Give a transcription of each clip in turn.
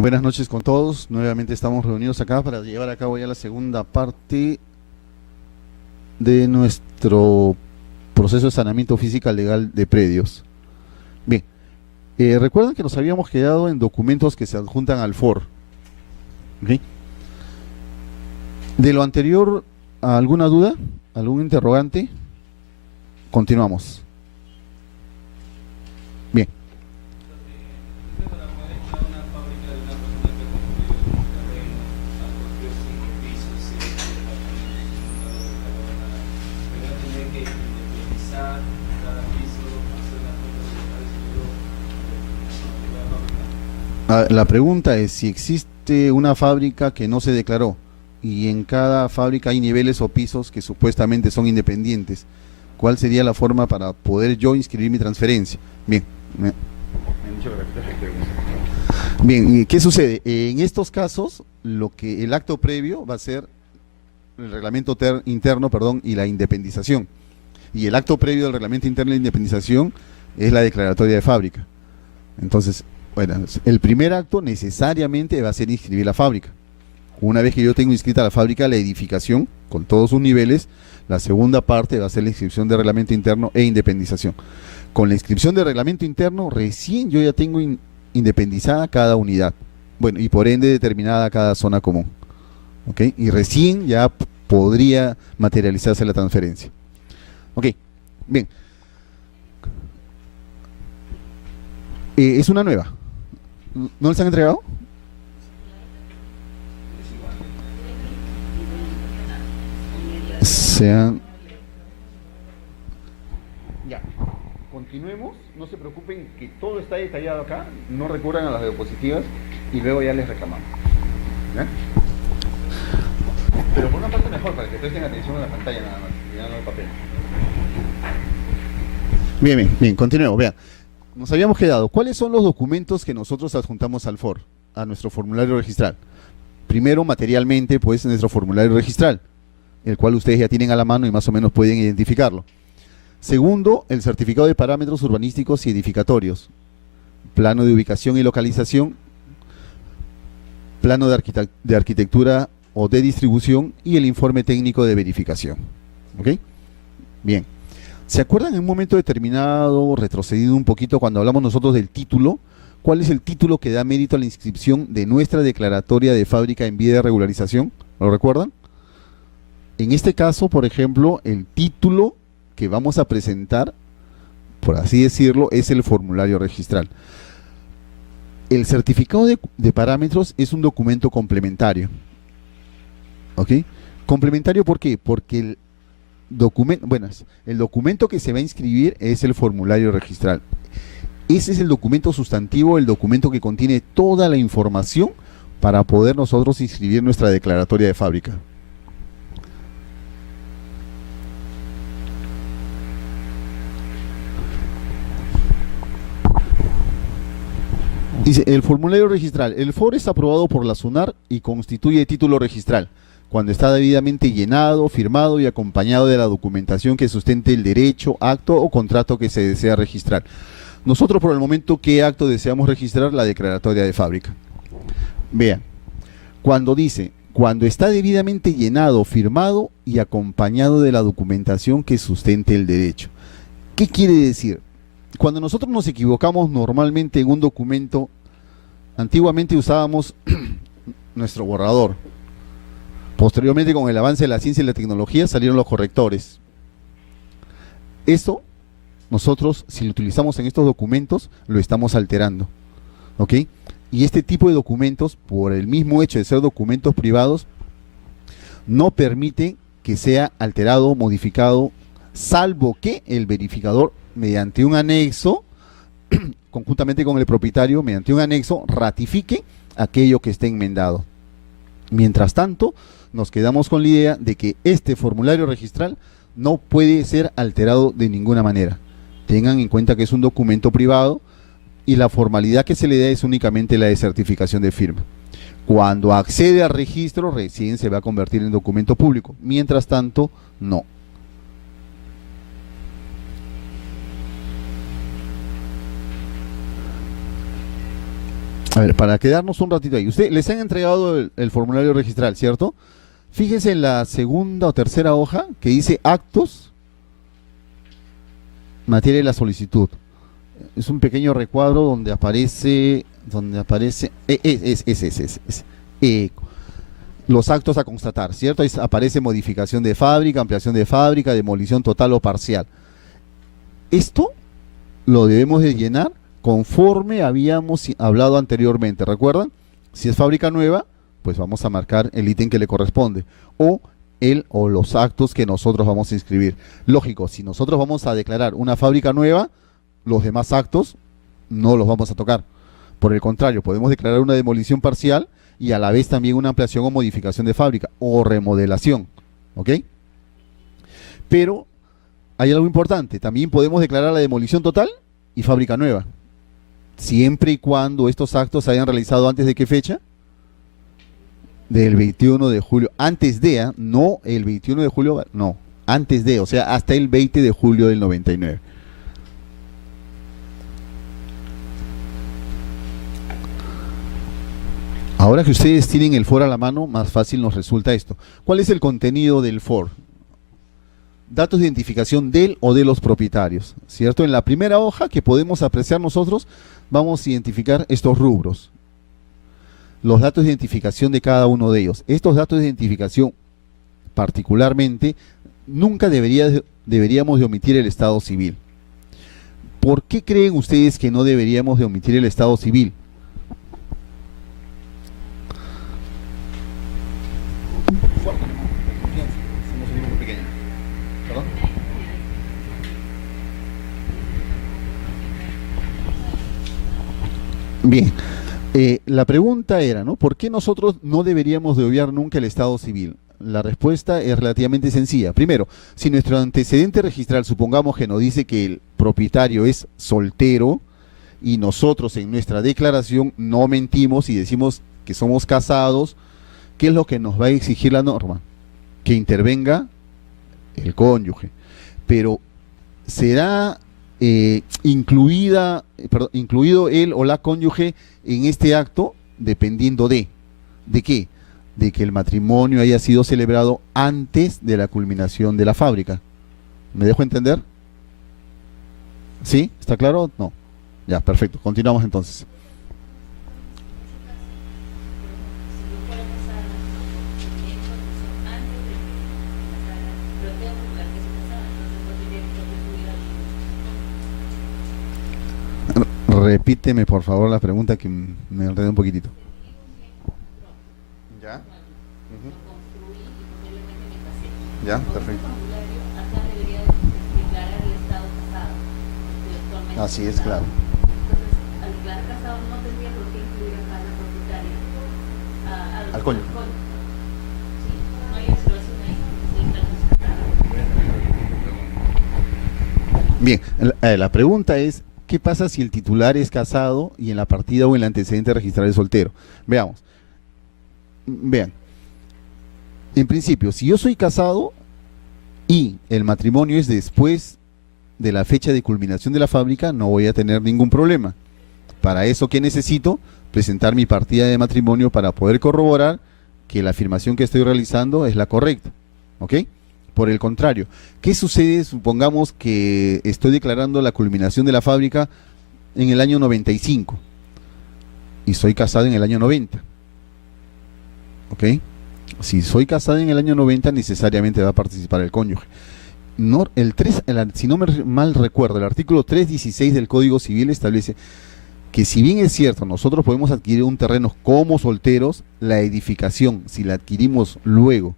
Buenas noches con todos. Nuevamente estamos reunidos acá para llevar a cabo ya la segunda parte de nuestro proceso de saneamiento física legal de predios. Bien, recuerden que nos habíamos quedado en documentos que se adjuntan al FOR. ¿Ok? De lo anterior, ¿alguna duda? ¿Algún interrogante? Continuamos. Bien. La pregunta es si existe una fábrica que no se declaró y en cada fábrica hay niveles o pisos que supuestamente son independientes. ¿Cuál sería la forma para poder yo inscribir mi transferencia? Bien. Bien, ¿qué sucede? En estos casos, lo que el acto previo va a ser el reglamento interno, perdón, y la independización. Y el acto previo del reglamento interno y la independización es la declaratoria de fábrica. Entonces, bueno, el primer acto necesariamente va a ser inscribir la fábrica. Una vez que yo tengo inscrita la fábrica, la edificación, con todos sus niveles, la segunda parte va a ser la inscripción de reglamento interno e independización. Con la inscripción de reglamento interno, recién yo ya tengo independizada cada unidad. Bueno, y por ende determinada cada zona común. ¿Ok? Y recién ya podría materializarse la transferencia. Ok, bien. Es una nueva. ¿No les han entregado? Sean... Ya, continuemos, no se preocupen que todo está detallado acá, no recurran a las diapositivas y luego ya les reclamamos. ¿Ya? Pero por una parte mejor, para que presten atención a la pantalla nada más, y ya no al papel. Bien, continuemos, vean. Nos habíamos quedado, ¿cuáles son los documentos que nosotros adjuntamos al FOR, a nuestro formulario registral? Primero, materialmente, pues, nuestro formulario registral, el cual ustedes ya tienen a la mano y más o menos pueden identificarlo. Segundo, el certificado de parámetros urbanísticos y edificatorios, plano de ubicación y localización, plano de arquitectura o de distribución y el informe técnico de verificación. ¿Ok? Bien. ¿Se acuerdan en un momento determinado, retrocedido un poquito, cuando hablamos nosotros del título? ¿Cuál es el título que da mérito a la inscripción de nuestra declaratoria de fábrica en vía de regularización? ¿Lo recuerdan? En este caso, por ejemplo, el título que vamos a presentar, por así decirlo, es el formulario registral. El certificado de parámetros es un documento complementario. ¿Ok? ¿Complementario por qué? Porque el documento que se va a inscribir es el formulario registral. Ese es el documento sustantivo, el documento que contiene toda la información para poder nosotros inscribir nuestra declaratoria de fábrica. Dice, el formulario registral. El FOR es aprobado por la SUNAR y constituye título registral cuando está debidamente llenado, firmado y acompañado de la documentación que sustente el derecho, acto o contrato que se desea registrar. Nosotros por el momento, ¿qué acto deseamos registrar? La declaratoria de fábrica. Vean, cuando dice, cuando está debidamente llenado, firmado y acompañado de la documentación que sustente el derecho. ¿Qué quiere decir? Cuando nosotros nos equivocamos normalmente en un documento, antiguamente usábamos nuestro borrador. Posteriormente, con el avance de la ciencia y la tecnología, salieron los correctores. Eso, nosotros, si lo utilizamos en estos documentos, lo estamos alterando. ¿Ok? Y este tipo de documentos, por el mismo hecho de ser documentos privados, no permite que sea alterado, modificado, salvo que el verificador, mediante un anexo, conjuntamente con el propietario, mediante un anexo, ratifique aquello que esté enmendado. Mientras tanto, nos quedamos con la idea de que este formulario registral no puede ser alterado de ninguna manera. Tengan en cuenta que es un documento privado y la formalidad que se le da es únicamente la de certificación de firma. Cuando accede al registro, recién se va a convertir en documento público. Mientras tanto, no. A ver, para quedarnos un ratito ahí. Usted les han entregado el formulario registral, ¿cierto? Fíjense en la segunda o tercera hoja que dice actos, materia de la solicitud. Es un pequeño recuadro donde aparece eh, los actos a constatar, ¿cierto? Ahí aparece modificación de fábrica, ampliación de fábrica, demolición total o parcial. Esto lo debemos de llenar conforme habíamos hablado anteriormente, ¿recuerdan? Si es fábrica nueva, pues vamos a marcar el ítem que le corresponde, o el o los actos que nosotros vamos a inscribir. Lógico, si nosotros vamos a declarar una fábrica nueva, los demás actos no los vamos a tocar. Por el contrario, podemos declarar una demolición parcial y a la vez también una ampliación o modificación de fábrica o remodelación, ¿ok? Pero hay algo importante, también podemos declarar la demolición total y fábrica nueva, siempre y cuando estos actos se hayan realizado antes de qué fecha? Del 21 de julio, antes de, no el 21 de julio, no, antes de, o sea, hasta el 20 de julio del 99. Ahora que ustedes tienen el FOR a la mano, más fácil nos resulta esto. ¿Cuál es el contenido del FOR? Datos de identificación del o de los propietarios, ¿cierto? En la primera hoja que podemos apreciar nosotros, vamos a identificar estos rubros. Los datos de identificación de cada uno de ellos. Estos datos de identificación, particularmente, nunca deberíamos de omitir el estado civil. ¿Por qué creen ustedes que no deberíamos de omitir el estado civil? Bien, la pregunta era, ¿no? ¿Por qué nosotros no deberíamos de obviar nunca el estado civil? La respuesta es relativamente sencilla. Primero, si nuestro antecedente registral, supongamos que nos dice que el propietario es soltero y nosotros en nuestra declaración no mentimos y decimos que somos casados, ¿qué es lo que nos va a exigir la norma? Que intervenga el cónyuge. Pero será incluido él o la cónyuge en este acto dependiendo ¿de qué? De que el matrimonio haya sido celebrado antes de la culminación de la fábrica. ¿Me dejo entender? ¿Sí? ¿Está claro? No. Ya, perfecto. Continuamos entonces. Repíteme por favor la pregunta que me enredé un poquitito. ¿Ya? Ujú. Ya, perfecto. Así es, claro. Al cónyuge. Bien, la pregunta es, ¿qué pasa si el titular es casado y en la partida o en el antecedente registral es soltero? Veamos. Vean. En principio, si yo soy casado y el matrimonio es después de la fecha de culminación de la fábrica, no voy a tener ningún problema. Para eso, ¿qué necesito? Presentar mi partida de matrimonio para poder corroborar que la afirmación que estoy realizando es la correcta. ¿Ok? Por el contrario, ¿qué sucede? Supongamos que estoy declarando la culminación de la fábrica en el año 95 y soy casado en el año 90. ¿Ok? Si soy casado en el año 90, necesariamente va a participar el cónyuge. No, si no me mal recuerdo, el artículo 316 del Código Civil establece que si bien es cierto, nosotros podemos adquirir un terreno como solteros, la edificación, si la adquirimos luego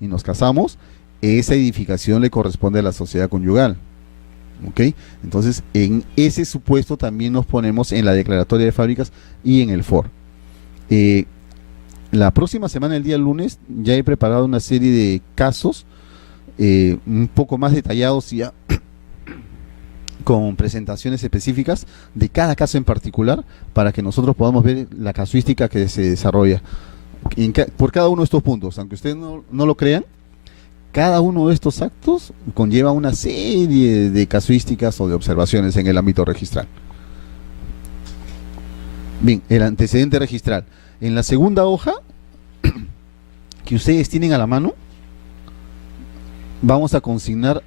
y nos casamos, esa edificación le corresponde a la sociedad conyugal. ¿Ok? Entonces, en ese supuesto también nos ponemos en la declaratoria de fábricas y en el FOR. La próxima semana, el día lunes, ya he preparado una serie de casos un poco más detallados ya con presentaciones específicas de cada caso en particular para que nosotros podamos ver la casuística que se desarrolla por cada uno de estos puntos. Aunque ustedes no lo crean, cada uno de estos actos conlleva una serie de casuísticas o de observaciones en el ámbito registral. Bien, el antecedente registral. En la segunda hoja que ustedes tienen a la mano, vamos a consignar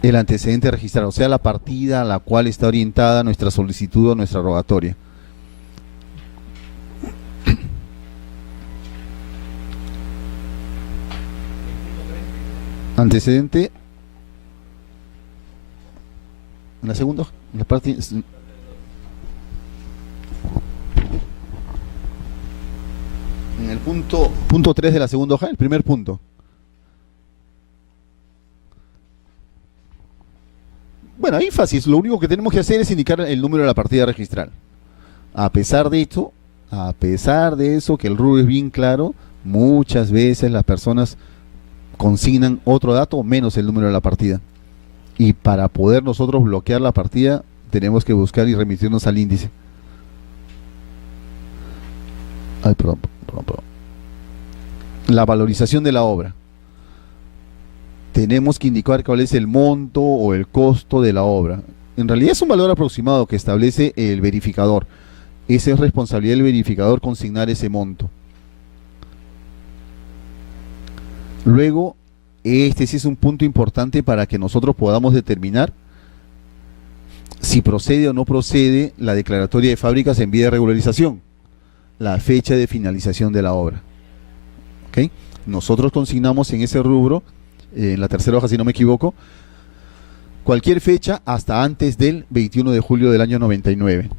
el antecedente registral, o sea, la partida a la cual está orientada nuestra solicitud o nuestra rogatoria. Antecedente en la segunda hoja, en la parte, en el punto 3 de la segunda hoja, el primer punto. Bueno, ahí fácil, lo único que tenemos que hacer es indicar el número de la partida registral. A pesar de esto, que el rubro es bien claro, muchas veces las personas consignan otro dato menos el número de la partida. Y para poder nosotros bloquear la partida, tenemos que buscar y remitirnos al índice. Ay, perdón. La valorización de la obra. Tenemos que indicar cuál es el monto o el costo de la obra. En realidad es un valor aproximado que establece el verificador. Esa es responsabilidad del verificador consignar ese monto. Luego, este sí es un punto importante para que nosotros podamos determinar si procede o no procede la declaratoria de fábricas en vía de regularización, la fecha de finalización de la obra. ¿Okay? Nosotros consignamos en ese rubro, en la tercera hoja si no me equivoco, cualquier fecha hasta antes del 21 de julio del año 99.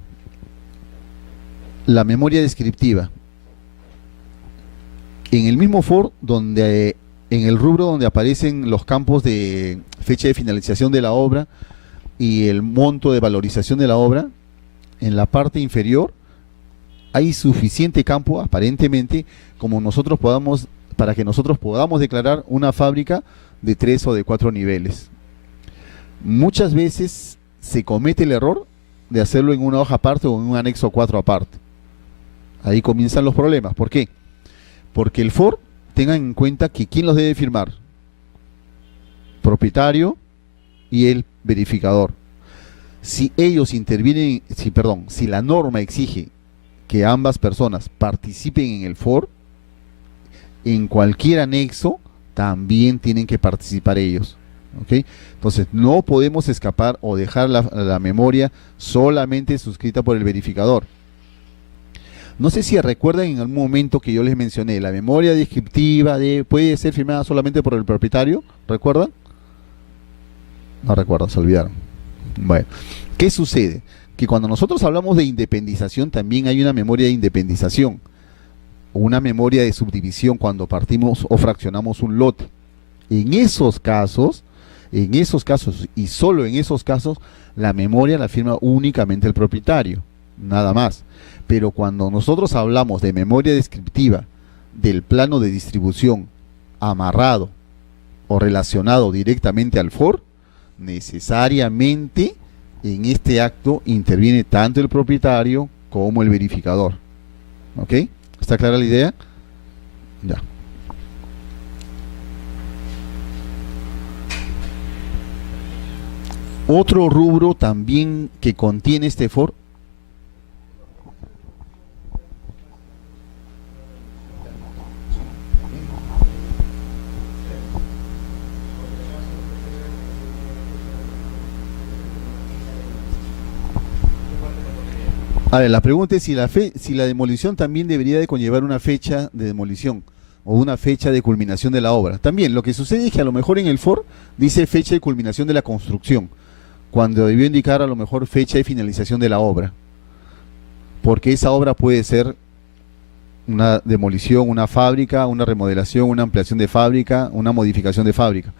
La memoria descriptiva. En el mismo FOR, donde en el rubro donde aparecen los campos de fecha de finalización de la obra y el monto de valorización de la obra, en la parte inferior hay suficiente campo, aparentemente, como nosotros podamos, para que nosotros podamos declarar una fábrica de 3 o de 4 niveles. Muchas veces se comete el error de hacerlo en una hoja aparte o en un anexo 4 aparte. Ahí comienzan los problemas. ¿Por qué? Porque el FOR, tengan en cuenta que ¿quién los debe firmar? Propietario y el verificador. Si ellos intervienen, si la norma exige que ambas personas participen en el FOR, en cualquier anexo también tienen que participar ellos. ¿Okay? Entonces no podemos escapar o dejar la memoria solamente suscrita por el verificador. No sé si recuerdan en algún momento que yo les mencioné, la memoria descriptiva puede ser firmada solamente por el propietario, ¿recuerdan? No recuerdan, se olvidaron. Bueno, ¿qué sucede? Que cuando nosotros hablamos de independización también hay una memoria de independización, o una memoria de subdivisión cuando partimos o fraccionamos un lote. En esos casos y solo en esos casos, la memoria la firma únicamente el propietario, nada más. Pero cuando nosotros hablamos de memoria descriptiva del plano de distribución amarrado o relacionado directamente al FOR, necesariamente en este acto interviene tanto el propietario como el verificador. ¿Ok? ¿Está clara la idea? Ya. Otro rubro también que contiene este FOR A ver, la pregunta es si la demolición también debería de conllevar una fecha de demolición o una fecha de culminación de la obra. También lo que sucede es que a lo mejor en el FOR dice fecha de culminación de la construcción, cuando debió indicar a lo mejor fecha de finalización de la obra, porque esa obra puede ser una demolición, una fábrica, una remodelación, una ampliación de fábrica, una modificación de fábrica.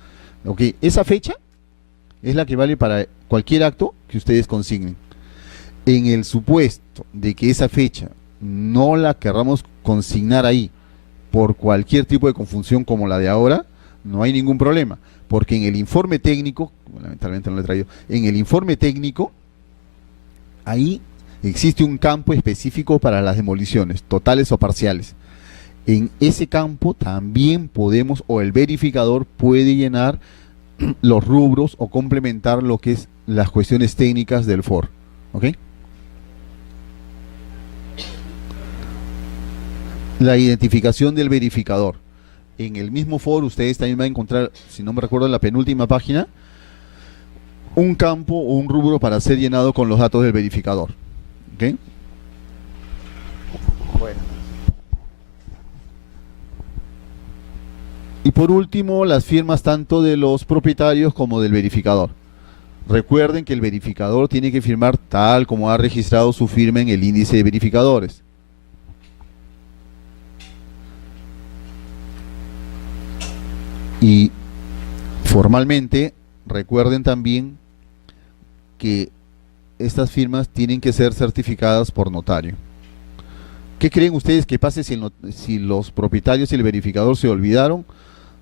Ok, esa fecha es la que vale para cualquier acto que ustedes consignen. En el supuesto de que esa fecha no la querramos consignar ahí por cualquier tipo de confusión como la de ahora, no hay ningún problema, porque en el informe técnico, lamentablemente no lo he traído, en el informe técnico, ahí existe un campo específico para las demoliciones, totales o parciales. En ese campo también podemos, o el verificador puede llenar los rubros o complementar lo que es las cuestiones técnicas del FOR. ¿Ok? La identificación del verificador. En el mismo foro ustedes también van a encontrar, si no me recuerdo, en la penúltima página, un campo o un rubro para ser llenado con los datos del verificador. ¿Ok? Bueno. Y por último, las firmas tanto de los propietarios como del verificador. Recuerden que el verificador tiene que firmar tal como ha registrado su firma en el índice de verificadores. Y formalmente, recuerden también que estas firmas tienen que ser certificadas por notario. ¿Qué creen ustedes que pase si los propietarios y el verificador se olvidaron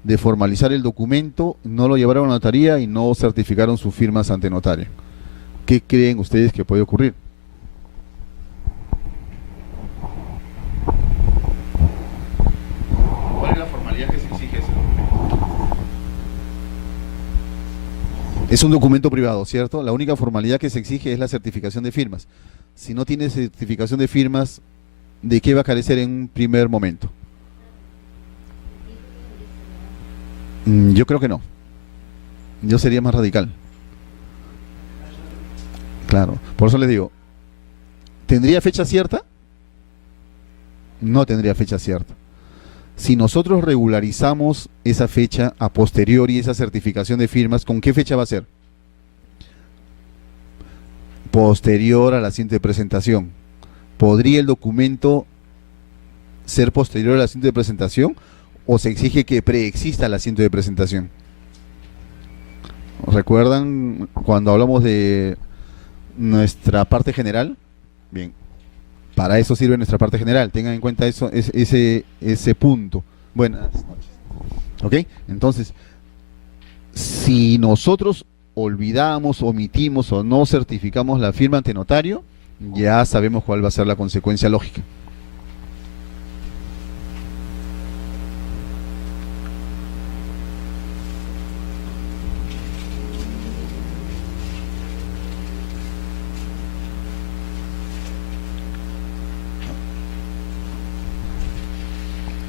de formalizar el documento, no lo llevaron a notaría y no certificaron sus firmas ante notario? ¿Qué creen ustedes que puede ocurrir? ¿Cuál es la formalidad que se exige ese documento? Es un documento privado, ¿cierto? La única formalidad que se exige es la certificación de firmas. Si no tiene certificación de firmas, ¿de qué va a carecer en un primer momento? Yo creo que no. Yo sería más radical. Claro, por eso les digo, ¿tendría fecha cierta? No tendría fecha cierta. Si nosotros regularizamos esa fecha a posteriori, esa certificación de firmas, ¿con qué fecha va a ser? Posterior al asiento de presentación. ¿Podría el documento ser posterior al asiento de presentación o se exige que preexista el asiento de presentación? ¿Recuerdan cuando hablamos de nuestra parte general? Bien, para eso sirve nuestra parte general. Tengan en cuenta eso, ese punto. Buenas noches. ¿Ok? Entonces, si nosotros olvidamos, omitimos o no certificamos la firma ante notario, ya sabemos cuál va a ser la consecuencia lógica.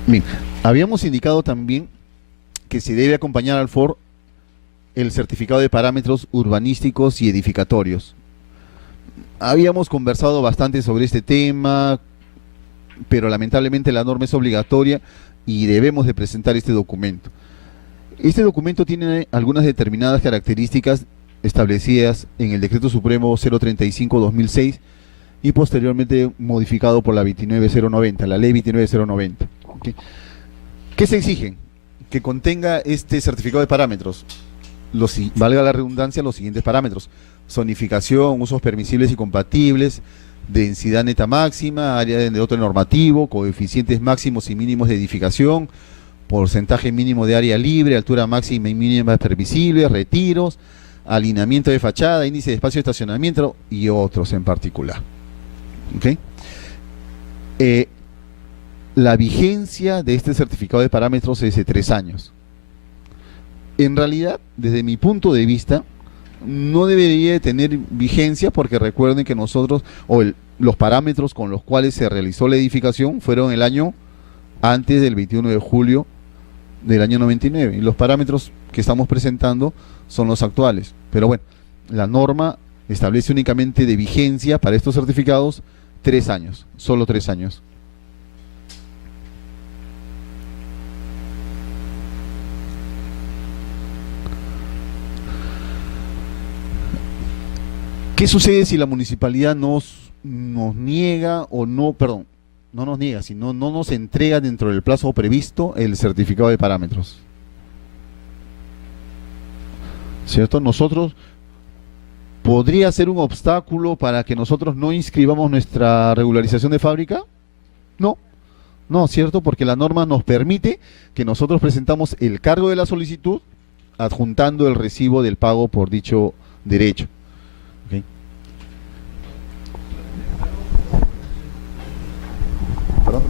Bien, habíamos indicado también que se debe acompañar al FOR el certificado de parámetros urbanísticos y edificatorios. Habíamos conversado bastante sobre este tema, pero lamentablemente la norma es obligatoria y debemos de presentar este documento. Este documento tiene algunas determinadas características establecidas en el Decreto Supremo 035-2006 y posteriormente modificado por la 29090, la Ley 29090. ¿Okay? ¿Qué se exige? Que contenga este certificado de parámetros, valga la redundancia, los siguientes parámetros: zonificación, usos permisibles y compatibles, densidad neta máxima, área de otro normativo, coeficientes máximos y mínimos de edificación, porcentaje mínimo de área libre, altura máxima y mínima permisible, retiros, alineamiento de fachada, índice de espacio de estacionamiento y otros en particular. ¿Okay? La vigencia de este certificado de parámetros es de 3 años. En realidad, desde mi punto de vista, no debería de tener vigencia porque recuerden que nosotros, los parámetros con los cuales se realizó la edificación fueron el año antes del 21 de julio del año 99 y los parámetros que estamos presentando son los actuales. Pero bueno, la norma establece únicamente de vigencia para estos certificados 3 años, solo 3 años. ¿Qué sucede si la municipalidad nos niega o no, perdón, no nos niega, sino no nos entrega dentro del plazo previsto el certificado de parámetros? ¿Cierto? Nosotros, ¿podría ser un obstáculo para que nosotros no inscribamos nuestra regularización de fábrica? No, no, ¿cierto? Porque la norma nos permite que nosotros presentamos el cargo de la solicitud adjuntando el recibo del pago por dicho derecho. ¿Okay? ¿Perdón?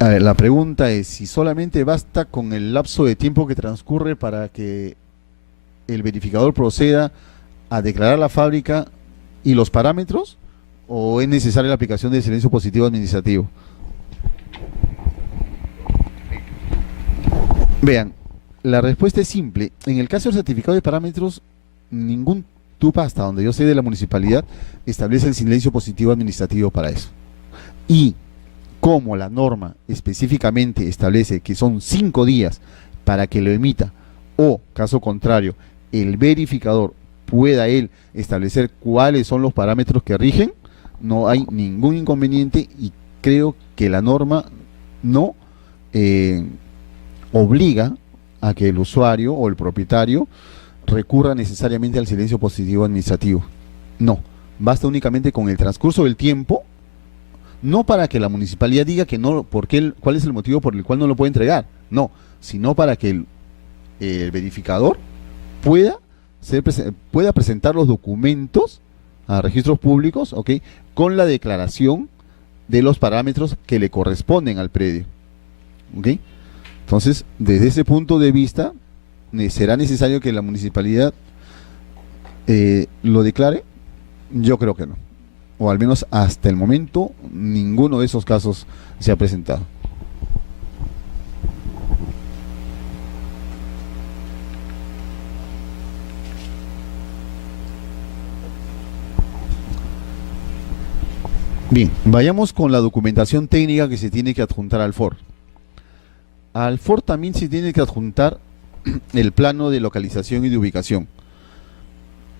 A ver, la pregunta es si solamente basta con el lapso de tiempo que transcurre para que el verificador proceda a declarar la fábrica y los parámetros, o es necesaria la aplicación del silencio positivo administrativo? Vean, la respuesta es simple. En el caso del certificado de parámetros, ningún TUPA, hasta donde yo sé de la municipalidad, establece el silencio positivo administrativo para eso. Y como la norma específicamente establece que son 5 días para que lo emita, o caso contrario, el verificador pueda él establecer cuáles son los parámetros que rigen, no hay ningún inconveniente, y creo que la norma no obliga a que el usuario o el propietario recurra necesariamente al silencio positivo administrativo. No, basta únicamente con el transcurso del tiempo, no para que la municipalidad diga que no, cuál es el motivo por el cual no lo puede entregar, no, sino para que el verificador pueda presentar los documentos a registros públicos, ¿ok?, con la declaración de los parámetros que le corresponden al predio, ¿ok? Entonces, desde ese punto de vista, ¿será necesario que la municipalidad lo declare? Yo creo que no. O al menos hasta el momento, ninguno de esos casos se ha presentado. Bien, vayamos con la documentación técnica que se tiene que adjuntar al FOR. Al FOR también se tiene que adjuntar el plano de localización y de ubicación.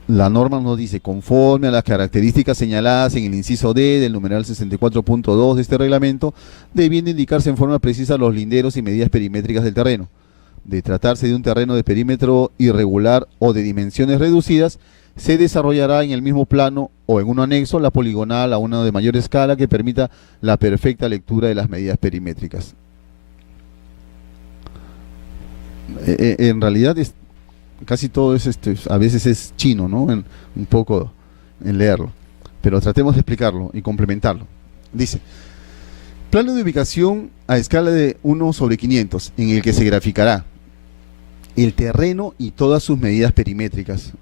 La norma nos dice: conforme a las características señaladas en el inciso D del numeral 64.2 de este reglamento, debiendo indicarse en forma precisa los linderos y medidas perimétricas del terreno. De tratarse de un terreno de perímetro irregular o de dimensiones reducidas, se desarrollará en el mismo plano o en un anexo la poligonal a una de mayor escala que permita la perfecta lectura de las medidas perimétricas. En realidad casi todo es a veces es chino, ¿no? Un poco en leerlo, pero tratemos de explicarlo y complementarlo. Dice: plano de ubicación a escala de 1/500, en el que se graficará el terreno y todas sus medidas perimétricas.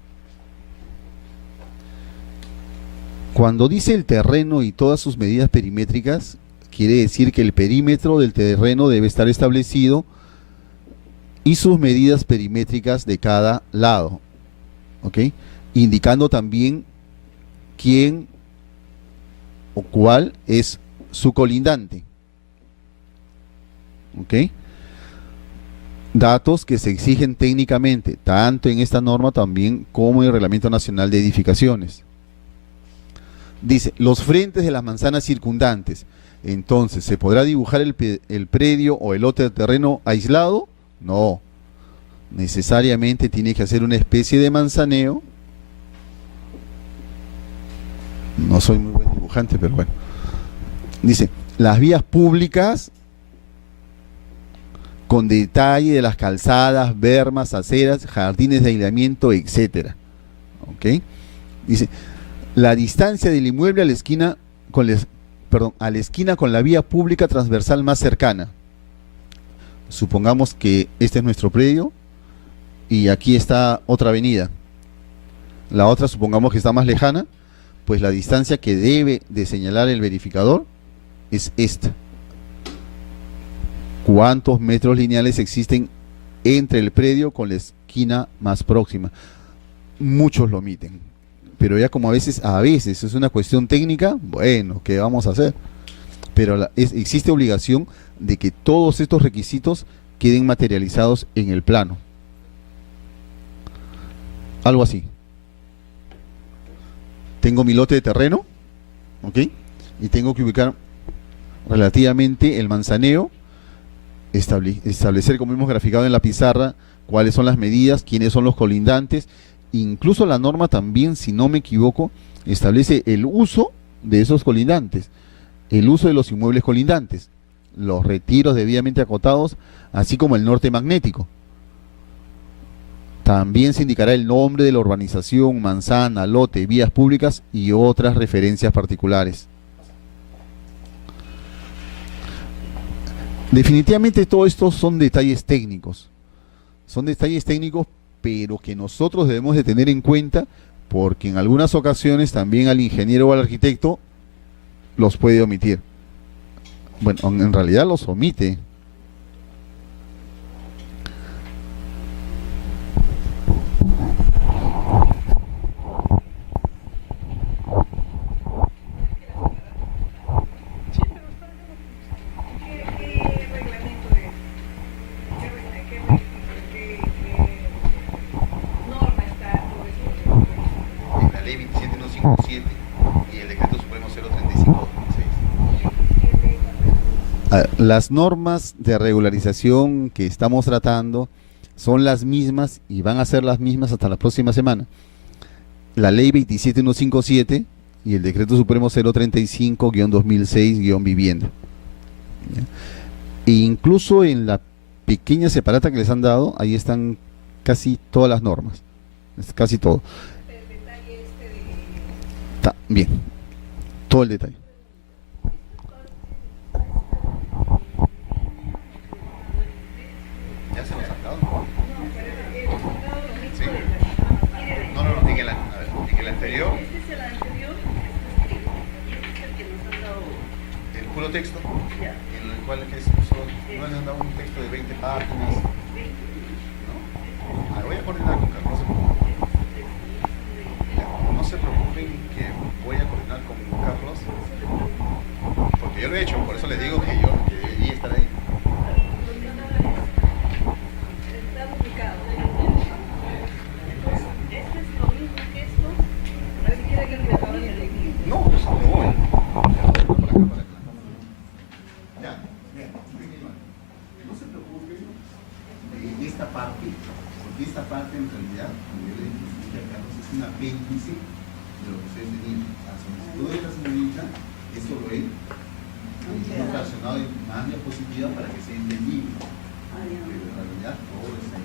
Cuando dice el terreno y todas sus medidas perimétricas, quiere decir que el perímetro del terreno debe estar establecido y sus medidas perimétricas de cada lado, ¿ok?, indicando también quién o cuál es su colindante, ¿ok? Datos que se exigen técnicamente, tanto en esta norma también como en el Reglamento Nacional de Edificaciones. Dice: los frentes de las manzanas circundantes. Entonces, ¿se podrá dibujar el predio o el lote de terreno aislado? No, necesariamente tiene que hacer una especie de manzaneo. No soy muy buen dibujante, pero bueno. Dice: las vías públicas con detalle de las calzadas, bermas, aceras, jardines de aislamiento, etcétera. ¿Ok? Dice: la distancia del inmueble a la esquina con la vía pública transversal más cercana. Supongamos que este es nuestro predio y aquí está otra avenida. La otra supongamos que está más lejana, pues la distancia que debe de señalar el verificador es esta. ¿Cuántos metros lineales existen entre el predio con la esquina más próxima? Muchos lo omiten, pero ya como a veces es una cuestión técnica, bueno, ¿qué vamos a hacer? Pero existe obligación de que todos estos requisitos queden materializados en el plano. Algo así. Tengo mi lote de terreno, ¿ok?, y tengo que ubicar relativamente el manzaneo, establecer, como hemos graficado en la pizarra, cuáles son las medidas, quiénes son los colindantes. Incluso la norma también, si no me equivoco, establece el uso de esos colindantes, el uso de los inmuebles colindantes, los retiros debidamente acotados, así como el norte magnético. También se indicará el nombre de la urbanización, manzana, lote, vías públicas y otras referencias particulares. Definitivamente todo esto son detalles técnicos, pero que nosotros debemos de tener en cuenta porque en algunas ocasiones también al ingeniero o al arquitecto los puede omitir. Bueno, en realidad los omite. La ley 27157 y el decreto supremo 035/2006. Las normas de regularización que estamos tratando son las mismas y van a ser las mismas hasta la próxima semana. La ley 27157 y el decreto supremo 035/2006-vivienda. ¿Ya? E incluso en la pequeña separata que les han dado, ahí están casi todas las normas. Casi todo. Está bien. Todo el detalle. ¿Ya se lo han sacado? Sí. No, en el, a ver, en el anterior. El puro texto. En el cual que no les han dado un texto de 20 páginas. ¿No? Voy a coordinar con Carlos. No se preocupen que voy a coordinar con Carlos. Porque yo lo he hecho, por eso les digo que yo debería estar ahí. No, eso no voy. Ya, vean, no se preocupen de esta parte, porque esta parte en realidad, como yo le dije a Carlos, es un apéndice de lo que ustedes tenían. La solicitud de la señorita, esto lo he relacionado en más diapositiva para que sea entendible. Pero en realidad todo está ahí.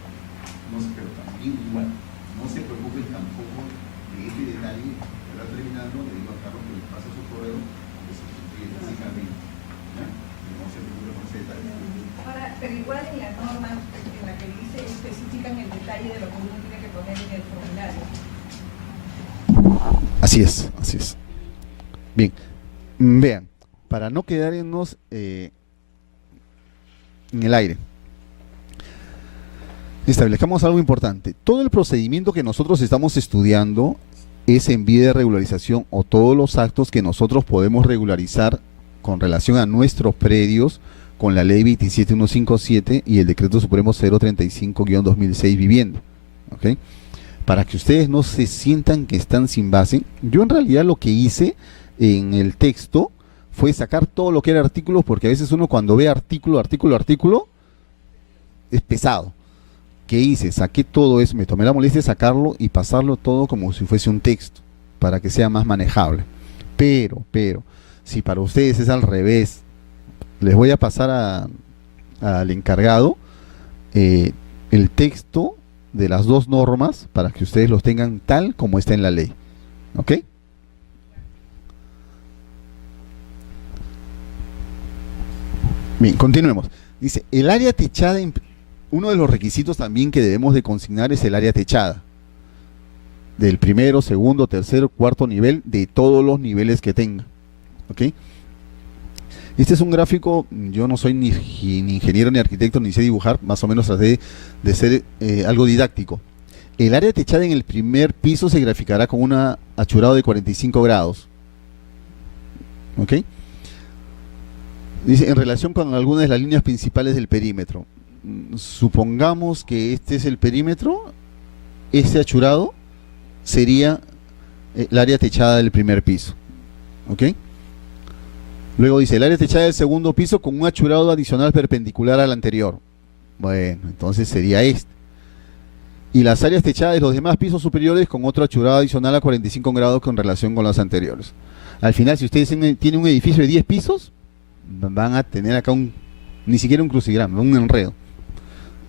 No sé, pero también igual, no se preocupen tampoco de este detalle. Ahora terminando, le digo a Carlos que le pase su correo, que se suscribe físicamente. ¿Ya? No se preocupen por ese detalle. Ahora, pero igual en la norma, en la que dice, especifican el detalle de lo que uno tiene que poner en el formulario. Así es, así es. Bien, vean, para no quedarnos en el aire, establezcamos algo importante. Todo el procedimiento que nosotros estamos estudiando es en vía de regularización, o todos los actos que nosotros podemos regularizar con relación a nuestros predios con la ley 27157 y el decreto supremo 035/2006 vivienda. ¿Ok? Para que ustedes no se sientan que están sin base, yo en realidad lo que hice en el texto fue sacar todo lo que era artículos, porque a veces uno cuando ve artículo, es pesado. ¿Qué hice? Saqué todo eso, me tomé la molestia de sacarlo y pasarlo todo como si fuese un texto, para que sea más manejable. Pero, si para ustedes es al revés, les voy a pasar al encargado el texto de las dos normas para que ustedes los tengan tal como está en la ley. ¿Ok? Bien, continuemos. Dice, el área techada, uno de los requisitos también que debemos de consignar es el área techada. Del primero, segundo, tercero, cuarto nivel, de todos los niveles que tenga. ¿Ok? Este es un gráfico, yo no soy ni ingeniero ni arquitecto, ni sé dibujar, más o menos traté de ser algo didáctico. El área techada en el primer piso se graficará con un achurado de 45 grados. ¿Ok? Dice, en relación con algunas de las líneas principales del perímetro. Supongamos que este es el perímetro, este achurado sería el área techada del primer piso. ¿Ok? Luego dice, el área techada del segundo piso con un achurado adicional perpendicular al anterior. Bueno, entonces sería este. Y las áreas techadas de los demás pisos superiores con otro achurado adicional a 45 grados con relación con las anteriores. Al final, si ustedes tienen un edificio de 10 pisos, van a tener acá ni siquiera un crucigrama, un enredo.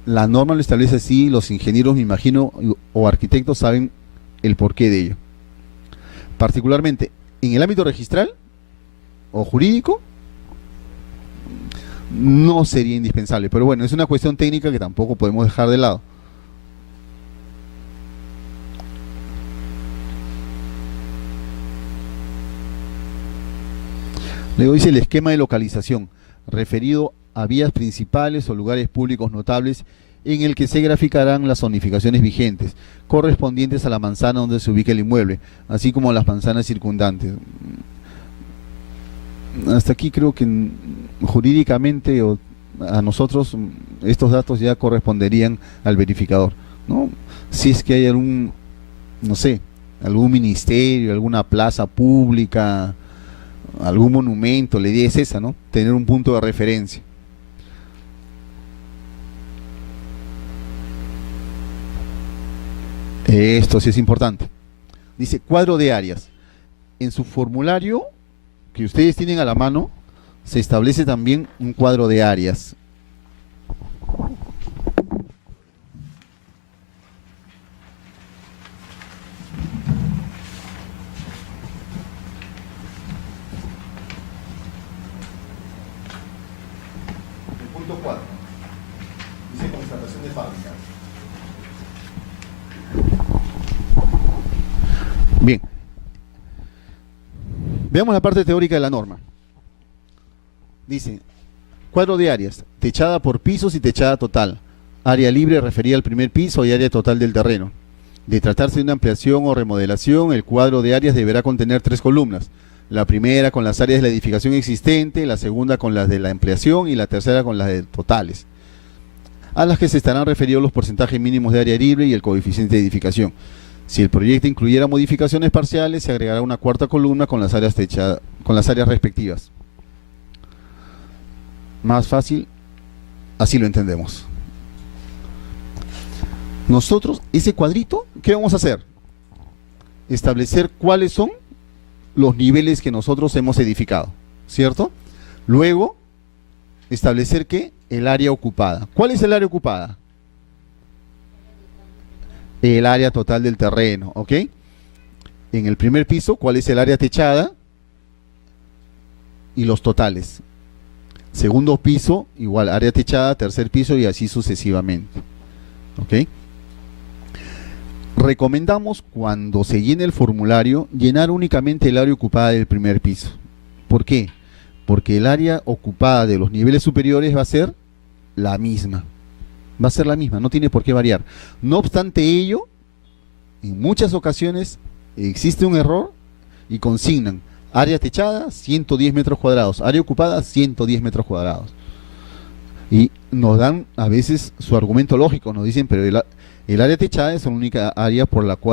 La norma lo establece así, los ingenieros, me imagino, o arquitectos saben el porqué de ello. Particularmente, en el ámbito registral o jurídico, no sería indispensable, pero bueno, es una cuestión técnica que tampoco podemos dejar de lado. Luego dice el esquema de localización, referido a vías principales o lugares públicos notables en el que se graficarán las zonificaciones vigentes, correspondientes a la manzana donde se ubica el inmueble, así como las manzanas circundantes. Hasta aquí creo que jurídicamente a nosotros estos datos ya corresponderían al verificador, ¿no? Si es que hay algún, no sé, algún ministerio, alguna plaza pública, algún monumento, la idea es esa, ¿no? Tener un punto de referencia. Esto sí es importante. Dice cuadro de áreas. En su formulario que ustedes tienen a la mano, se establece también un cuadro de áreas. El punto 4 dice constatación de fábrica. Bien, veamos la parte teórica de la norma. Dice, cuadro de áreas, techada por pisos y techada total. Área libre referida al primer piso y área total del terreno. De tratarse de una ampliación o remodelación, el cuadro de áreas deberá contener 3 columnas. La primera con las áreas de la edificación existente, la segunda con las de la ampliación y la tercera con las de totales, a las que se estarán referidos los porcentajes mínimos de área libre y el coeficiente de edificación. Si el proyecto incluyera modificaciones parciales, se agregará una cuarta columna con las áreas techadas, con las áreas respectivas. Más fácil, así lo entendemos. Nosotros, ese cuadrito, ¿qué vamos a hacer? Establecer cuáles son los niveles que nosotros hemos edificado, ¿cierto? Luego, establecer que el área ocupada. ¿Cuál es el área ocupada? El área total del terreno, ¿ok? En el primer piso, ¿cuál es el área techada? Y los totales. Segundo piso, igual, área techada, tercer piso y así sucesivamente, ¿ok? Recomendamos cuando se llene el formulario, llenar únicamente el área ocupada del primer piso. ¿Por qué? Porque el área ocupada de los niveles superiores va a ser la misma. Va a ser la misma, no tiene por qué variar. No obstante ello, en muchas ocasiones existe un error y consignan área techada 110 metros cuadrados, área ocupada 110 metros cuadrados. Y nos dan a veces su argumento lógico, nos dicen, pero el área techada es la única área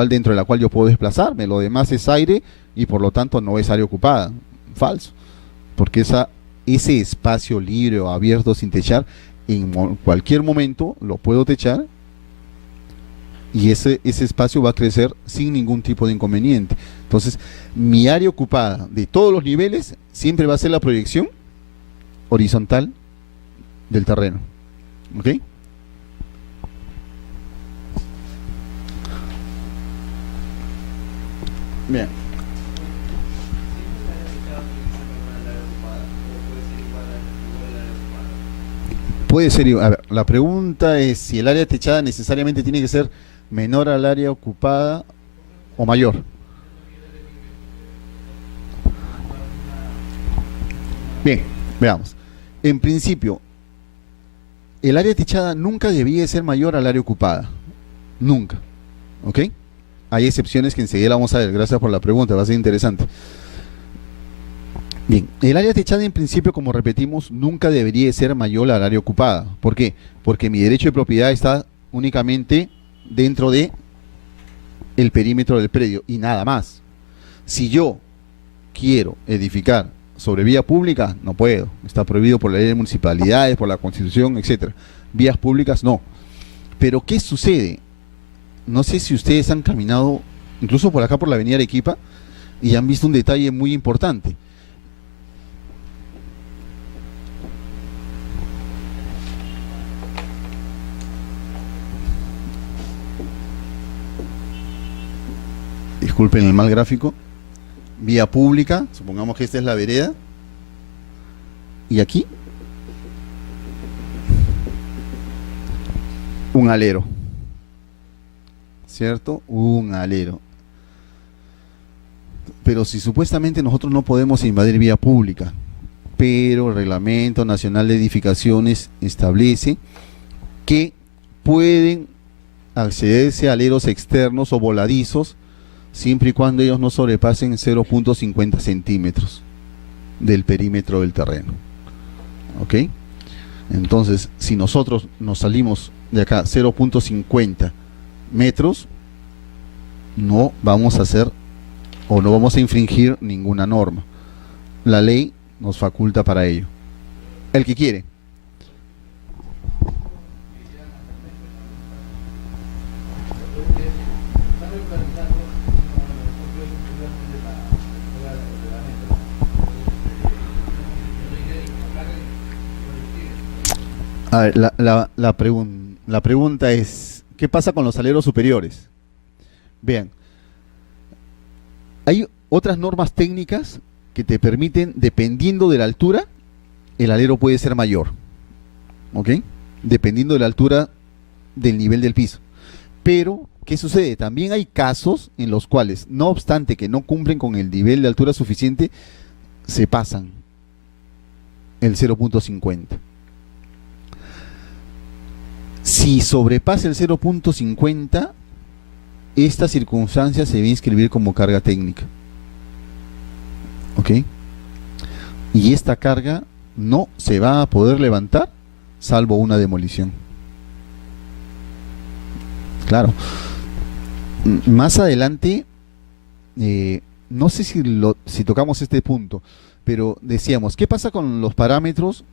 dentro de la cual yo puedo desplazarme, lo demás es aire y por lo tanto no es área ocupada. Falso, porque ese espacio libre o abierto sin techar, en cualquier momento lo puedo techar y ese espacio va a crecer sin ningún tipo de inconveniente. Entonces, mi área ocupada de todos los niveles siempre va a ser la proyección horizontal del terreno. ¿Ok? Bien. Puede ser igual. A ver, la pregunta es si el área techada necesariamente tiene que ser menor al área ocupada o mayor. Bien, veamos. En principio, el área techada nunca debía ser mayor al área ocupada. Nunca. ¿Ok? Hay excepciones que enseguida vamos a ver. Gracias por la pregunta, va a ser interesante. Bien, el área techada en principio, como repetimos, nunca debería ser mayor al área ocupada. ¿Por qué? Porque mi derecho de propiedad está únicamente dentro de el perímetro del predio y nada más. Si yo quiero edificar sobre vía pública, no puedo. Está prohibido por la ley de municipalidades, por la Constitución, etcétera. Vías públicas, no. Pero ¿qué sucede? No sé si ustedes han caminado, incluso por acá por la avenida Arequipa, y han visto un detalle muy importante. Disculpen el mal gráfico. Vía pública, supongamos que esta es la vereda. Y aquí, un alero. ¿Cierto? Un alero. Pero si supuestamente nosotros no podemos invadir vía pública, pero el Reglamento Nacional de Edificaciones establece que pueden accederse a aleros externos o voladizos siempre y cuando ellos no sobrepasen 0.50 centímetros del perímetro del terreno. ¿Ok? Entonces, si nosotros nos salimos de acá 0.50 metros, no vamos a hacer o no vamos a infringir ninguna norma. La ley nos faculta para ello. El que quiere. A ver, la pregunta es, ¿qué pasa con los aleros superiores? Vean, hay otras normas técnicas que te permiten, dependiendo de la altura, el alero puede ser mayor, ¿ok? Dependiendo de la altura del nivel del piso. Pero, ¿qué sucede? También hay casos en los cuales, no obstante que no cumplen con el nivel de altura suficiente, se pasan el 0.50. Si sobrepasa el 0.50, esta circunstancia se va a inscribir como carga técnica. ¿Ok? Y esta carga no se va a poder levantar salvo una demolición. Claro. Más adelante, no sé si tocamos este punto, pero decíamos, ¿qué pasa con los parámetros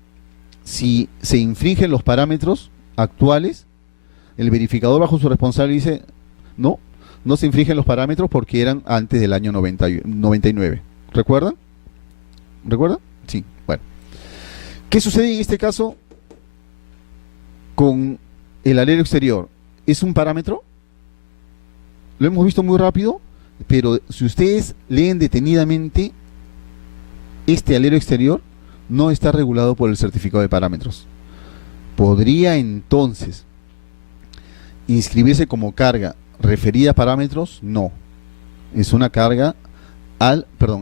si se infringen los parámetros actuales? El verificador bajo su responsabilidad dice, no se infringen los parámetros porque eran antes del año 99. ¿Recuerdan? ¿Recuerdan? Sí, bueno. ¿Qué sucede en este caso con el alero exterior? ¿Es un parámetro? Lo hemos visto muy rápido, pero si ustedes leen detenidamente, este alero exterior no está regulado por el certificado de parámetros. ¿Podría entonces inscribirse como carga referida a parámetros? No. Es una carga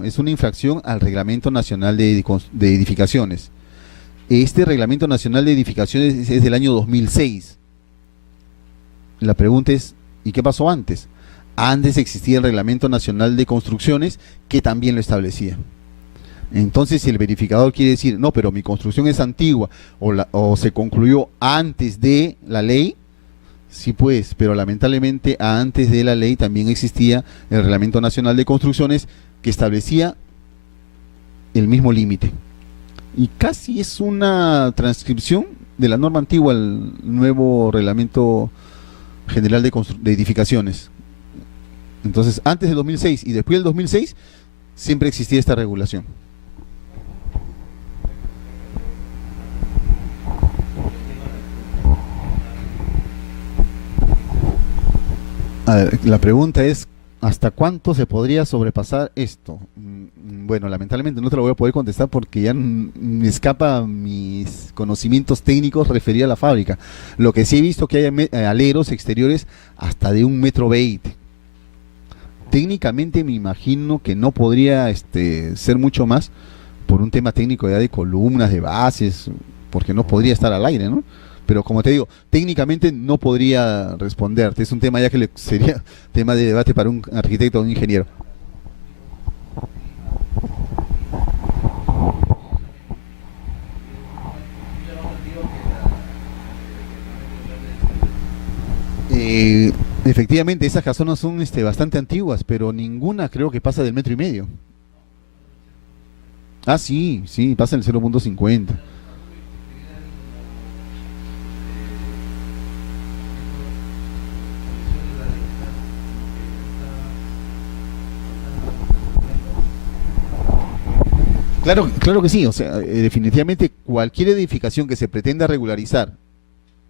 es una infracción al Reglamento Nacional de Edificaciones. Este Reglamento Nacional de Edificaciones es del año 2006. La pregunta es, ¿y qué pasó antes? Antes existía el Reglamento Nacional de Construcciones que también lo establecía. Entonces, si el verificador quiere decir, no, pero mi construcción es antigua o se concluyó antes de la ley, sí pues, pero lamentablemente antes de la ley también existía el Reglamento Nacional de Construcciones que establecía el mismo límite. Y casi es una transcripción de la norma antigua al nuevo Reglamento General de Edificaciones. Entonces, antes del 2006 y después del 2006, siempre existía esta regulación. A ver, la pregunta es, ¿hasta cuánto se podría sobrepasar esto? Bueno, lamentablemente no te lo voy a poder contestar porque ya me escapa mis conocimientos técnicos referidos a la fábrica. Lo que sí he visto que hay aleros exteriores hasta de 1,20 m. Técnicamente me imagino que no podría ser mucho más por un tema técnico ya de columnas, de bases, porque no podría estar al aire, ¿no? Pero como te digo, técnicamente no podría responderte. Es un tema ya que sería tema de debate para un arquitecto o un ingeniero. Efectivamente, esas casonas son bastante antiguas, pero ninguna creo que pasa del 1,5 m. Ah, sí, pasa el 0.50. Claro que sí, o sea, definitivamente cualquier edificación que se pretenda regularizar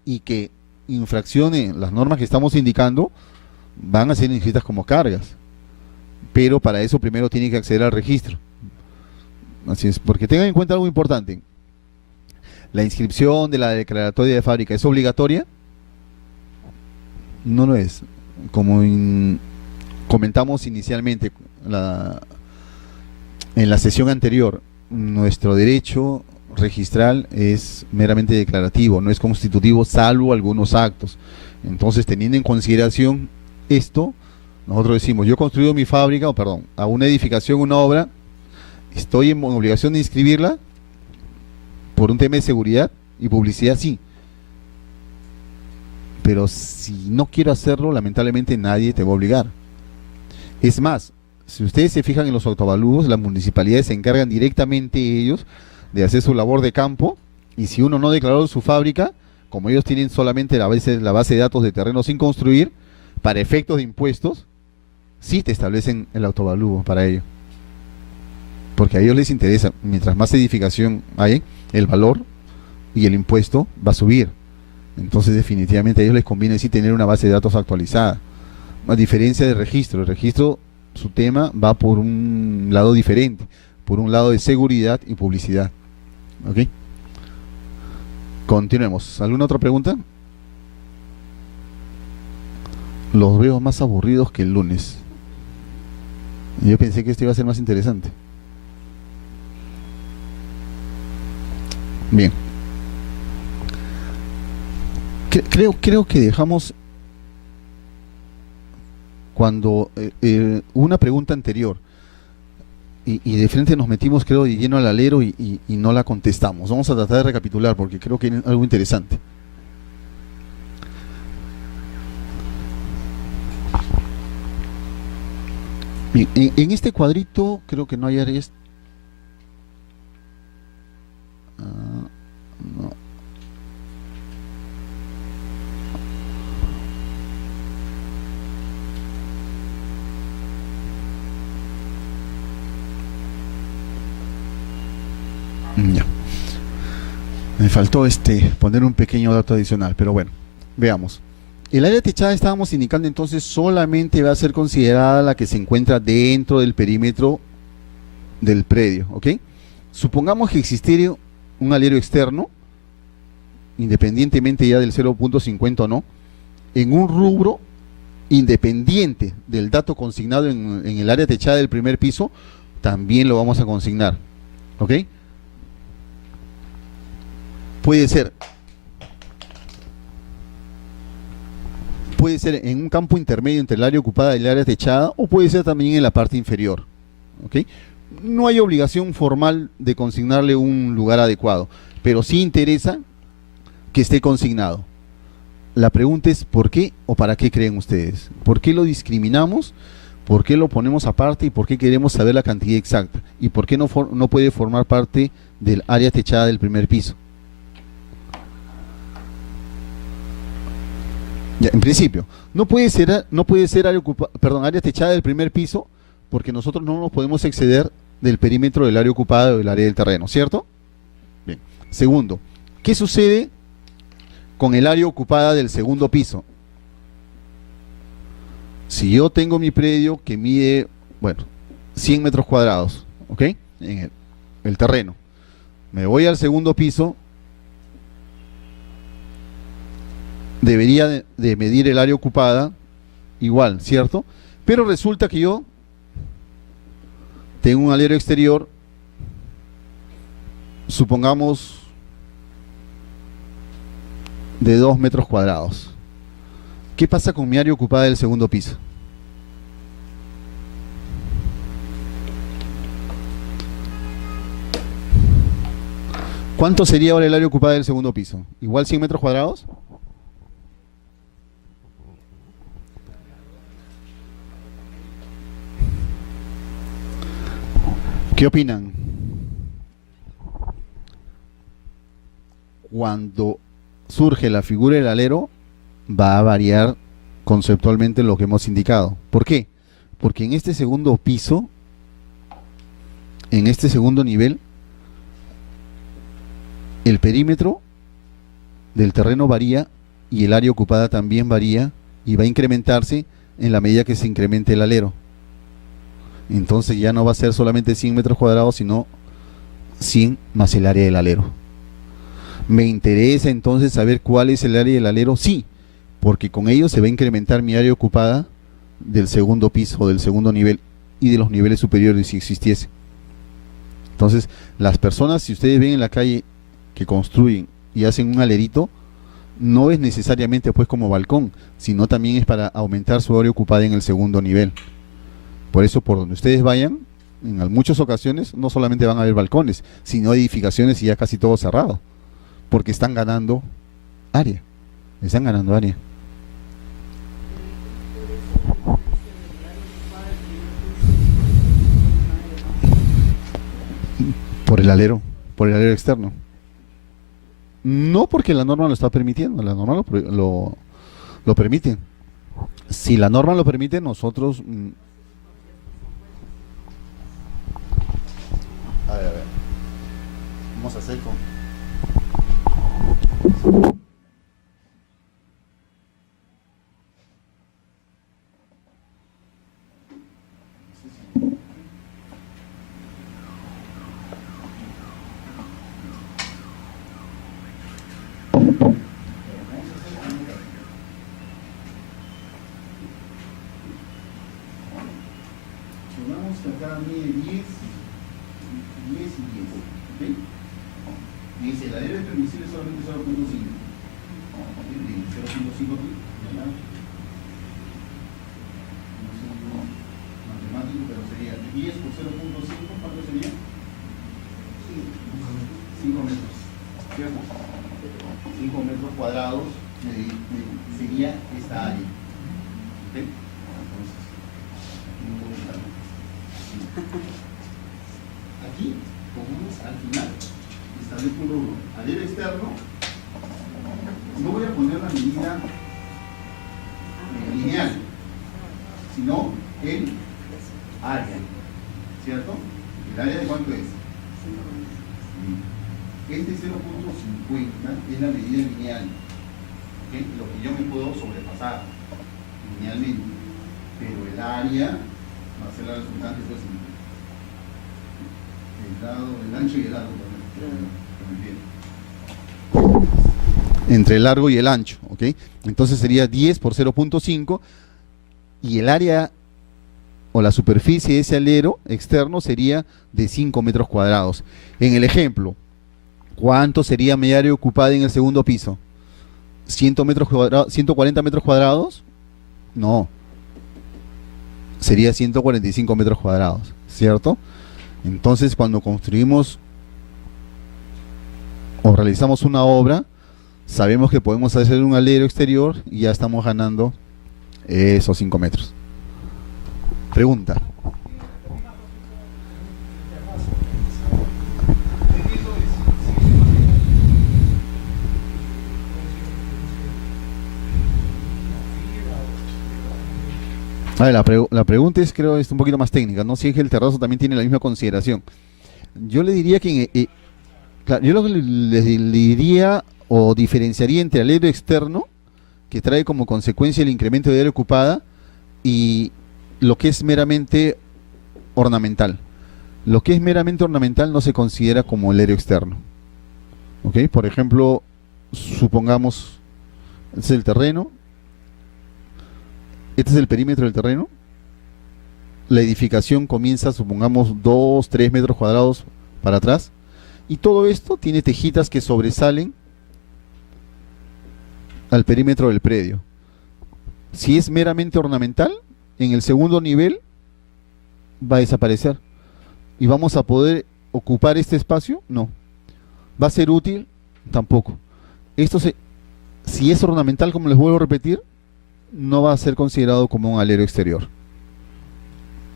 y que infraccione las normas que estamos indicando, van a ser inscritas como cargas, pero para eso primero tiene que acceder al registro. Así es, porque tengan en cuenta algo importante. La inscripción de la declaratoria de fábrica, ¿es obligatoria? No lo es. Como comentamos inicialmente en la sesión anterior, nuestro derecho registral es meramente declarativo, no es constitutivo salvo algunos actos. Entonces, teniendo en consideración esto, nosotros decimos, yo he construido mi fábrica, o perdón, a una edificación, una obra, estoy en obligación de inscribirla por un tema de seguridad y publicidad, sí. Pero si no quiero hacerlo, lamentablemente nadie te va a obligar. Es más, si ustedes se fijan en los autoavalúos, las municipalidades se encargan directamente ellos de hacer su labor de campo, y si uno no declaró su fábrica, como ellos tienen solamente la base de datos de terreno sin construir, para efectos de impuestos, sí te establecen el autoavalúo para ello. Porque a ellos les interesa, mientras más edificación hay, el valor y el impuesto va a subir. Entonces definitivamente a ellos les conviene sí tener una base de datos actualizada. A diferencia del registro, el registro, su tema va por un lado diferente, por un lado de seguridad y publicidad. ¿Ok? Continuemos. ¿Alguna otra pregunta? Los veo más aburridos que el lunes. Yo pensé que esto iba a ser más interesante. Bien. Creo que dejamos cuando una pregunta anterior y de frente nos metimos, creo, de lleno al alero y no la contestamos. Vamos a tratar de recapitular porque creo que es algo interesante. Bien, en este cuadrito creo que no hay áreas. No. Ya. Me faltó poner un pequeño dato adicional, pero bueno, veamos. El área techada, estábamos indicando entonces, solamente va a ser considerada la que se encuentra dentro del perímetro del predio, ¿ok? Supongamos que existiera un alero externo, independientemente ya del 0.50 o no, en un rubro independiente del dato consignado en el área techada del primer piso, también lo vamos a consignar, ¿ok? Puede ser en un campo intermedio entre el área ocupada y el área techada, o puede ser también en la parte inferior, ¿ok? No hay obligación formal de consignarle un lugar adecuado, pero sí interesa que esté consignado. La pregunta es ¿por qué o para qué creen ustedes? ¿Por qué lo discriminamos? ¿Por qué lo ponemos aparte? ¿Y por qué queremos saber la cantidad exacta? ¿Y por qué no puede formar parte del área techada del primer piso? Ya, en principio, no puede ser área techada del primer piso, porque nosotros no nos podemos exceder del perímetro del área ocupada o del área del terreno, ¿cierto? Bien. Segundo, ¿qué sucede con el área ocupada del segundo piso? Si yo tengo mi predio que mide, 100 metros cuadrados, ¿ok? En el terreno. Me voy al segundo piso, debería de medir el área ocupada igual, ¿cierto? Pero resulta que yo tengo un alero exterior, supongamos de 2 metros cuadrados. ¿Qué pasa con mi área ocupada del segundo piso? ¿Cuánto sería ahora el área ocupada del segundo piso? ¿Igual 100 metros cuadrados? ¿Qué opinan? Cuando surge la figura del alero, va a variar conceptualmente lo que hemos indicado. ¿Por qué? Porque en este segundo piso, en este segundo nivel, el perímetro del terreno varía y el área ocupada también varía y va a incrementarse en la medida que se incremente el alero. Entonces ya no va a ser solamente 100 metros cuadrados, sino 100 más el área del alero. ¿Me interesa entonces saber cuál es el área del alero? Sí, porque con ello se va a incrementar mi área ocupada del segundo piso, del segundo nivel y de los niveles superiores si existiese. Entonces, las personas, si ustedes ven en la calle que construyen y hacen un alerito, no es necesariamente pues como balcón, sino también es para aumentar su área ocupada en el segundo nivel. Por eso, por donde ustedes vayan, en muchas ocasiones no solamente van a ver balcones, sino edificaciones y ya casi todo cerrado, porque están ganando área, están ganando área. Por el alero, por el alero externo. No porque la norma lo está permitiendo, la norma lo permite. Si la norma lo permite, nosotros... a ver. Vamos a hacer con... Supongamos que acá mide 10 y 10, ¿ok? Y dice, el alero es permisible solamente 0.5. 0.5 aquí, ¿verdad? No sé, matemático, pero sería 10 por 0.5, ¿cuánto sería? 5 metros, ¿cierto? 5 metros cuadrados sería esta área. ¿Ok? Entonces, aquí, pongamos al final, establezco un rubro. Alero externo, no voy a poner la medida lineal, sino el área, ¿cierto? ¿El área de cuánto es? Este 0.50 es la medida lineal, ¿okay? Lo que yo me puedo sobrepasar linealmente, pero el área va a ser la resultante, pues, el ancho y el largo también. Entre el largo y el ancho, ¿ok? Entonces sería 10 por 0.5 y el área o la superficie de ese alero externo sería de 5 metros cuadrados. En el ejemplo, ¿cuánto sería mi área ocupada en el segundo piso? ¿140 metros cuadrados? No. Sería 145 metros cuadrados, ¿cierto? Entonces, cuando construimos o realizamos una obra, sabemos que podemos hacer un alero exterior y ya estamos ganando esos 5 metros. Pregunta. A ver, la pregunta es, creo, es un poquito más técnica, ¿no? Si es que el terrazo también tiene la misma consideración. Yo le diría que, claro, yo lo que le diría o diferenciaría entre alero externo, que trae como consecuencia el incremento de área ocupada, y lo que es meramente ornamental. Lo que es meramente ornamental no se considera como alero externo. ¿Ok? Por ejemplo, supongamos, este es el terreno. Este es el perímetro del terreno. La edificación comienza, supongamos, 2, 3 metros cuadrados para atrás. Y todo esto tiene tejitas que sobresalen al perímetro del predio. Si es meramente ornamental, en el segundo nivel va a desaparecer. ¿Y vamos a poder ocupar este espacio? No. ¿Va a ser útil? Tampoco. Si es ornamental, como les vuelvo a repetir, no va a ser considerado como un alero exterior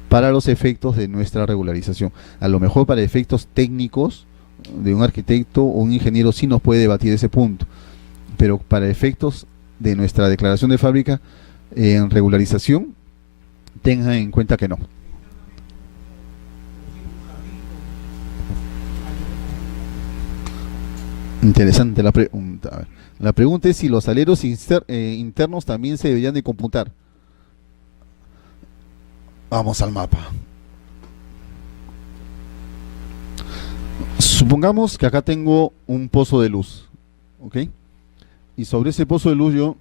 para los efectos de nuestra regularización. A lo mejor para efectos técnicos de un arquitecto o un ingeniero sí nos puede debatir ese punto, pero para efectos de nuestra declaración de fábrica en regularización, tengan en cuenta que no. Interesante la pregunta. A ver, la pregunta es si los aleros internos también se deberían de computar. Vamos al mapa. Supongamos que acá tengo un pozo de luz, ¿ok? Y sobre ese pozo de luz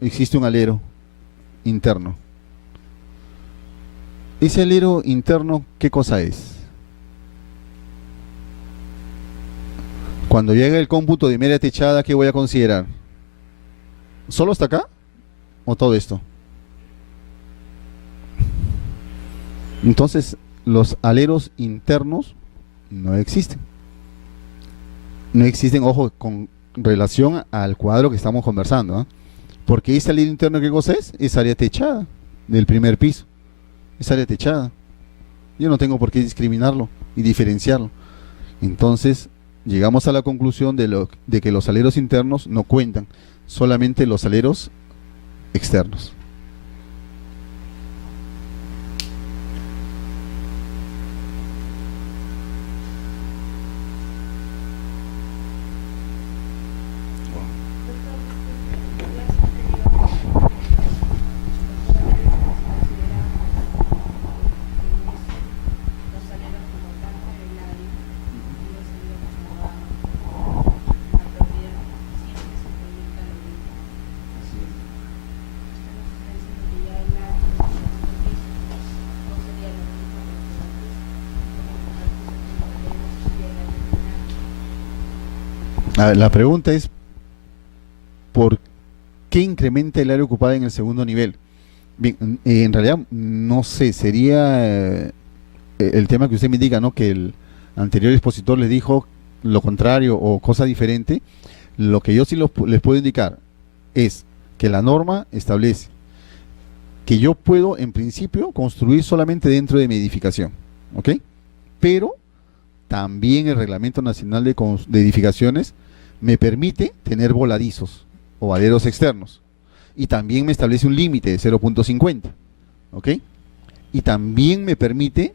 existe un alero interno. Ese alero interno, ¿qué cosa es? Cuando llegue el cómputo de media techada, ¿qué voy a considerar? ¿Solo hasta acá? ¿O todo esto? Entonces, los aleros internos no existen. No existen, ojo, con relación al cuadro que estamos conversando, ¿eh? Porque ese alero interno, ¿qué cosa es? Es área techada del primer piso. Es área techada. Yo no tengo por qué discriminarlo y diferenciarlo. Entonces, llegamos a la conclusión de que los aleros internos no cuentan, solamente los aleros externos. A ver, la pregunta es, ¿por qué incrementa el área ocupada en el segundo nivel? Bien, en realidad no sé, sería el tema que usted me indica, ¿no? Que el anterior expositor le dijo lo contrario o cosa diferente. Lo que yo sí les puedo indicar es que la norma establece que yo puedo, en principio, construir solamente dentro de mi edificación, ¿ok? Pero también el Reglamento Nacional de Edificaciones me permite tener voladizos o aleros externos. Y también me establece un límite de 0.50, ¿ok? Y también me permite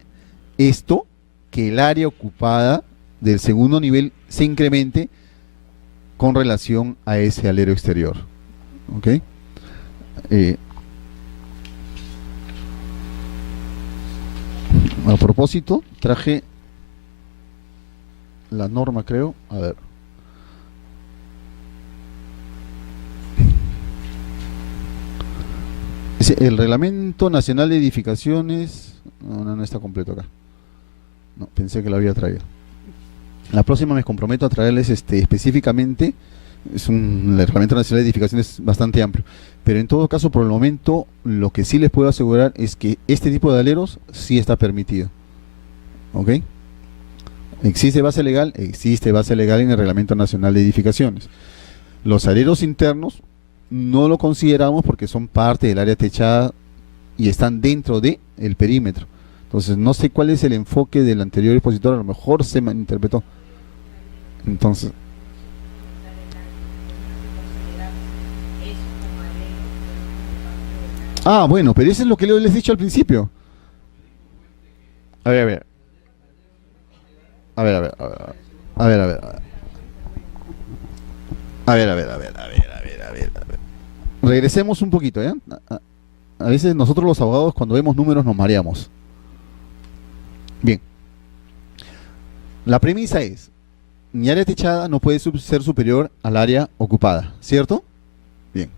esto, que el área ocupada del segundo nivel se incremente con relación a ese alero exterior, ¿ok? A propósito, traje la norma, creo, a ver. El Reglamento Nacional de Edificaciones, no está completo acá. No, pensé que lo había traído. La próxima me comprometo a traerles específicamente. El Reglamento Nacional de Edificaciones bastante amplio. Pero en todo caso, por el momento, lo que sí les puedo asegurar es que este tipo de aleros sí está permitido. ¿Ok? ¿Existe base legal? Existe base legal en el Reglamento Nacional de Edificaciones. Los aleros internos no lo consideramos porque son parte del área techada y están dentro del perímetro. Entonces, no sé cuál es el enfoque del anterior expositor, a lo mejor se malinterpretó. Entonces, bueno, pero eso es lo que les he dicho al principio. A ver, a ver. A ver, a ver, a ver. A ver, a ver. A ver, a ver, a ver, a ver, a ver, a ver, a ver. Regresemos un poquito, ¿ya? A veces nosotros los abogados cuando vemos números nos mareamos. Bien. La premisa es, mi área techada no puede ser superior al área ocupada, ¿cierto? Bien.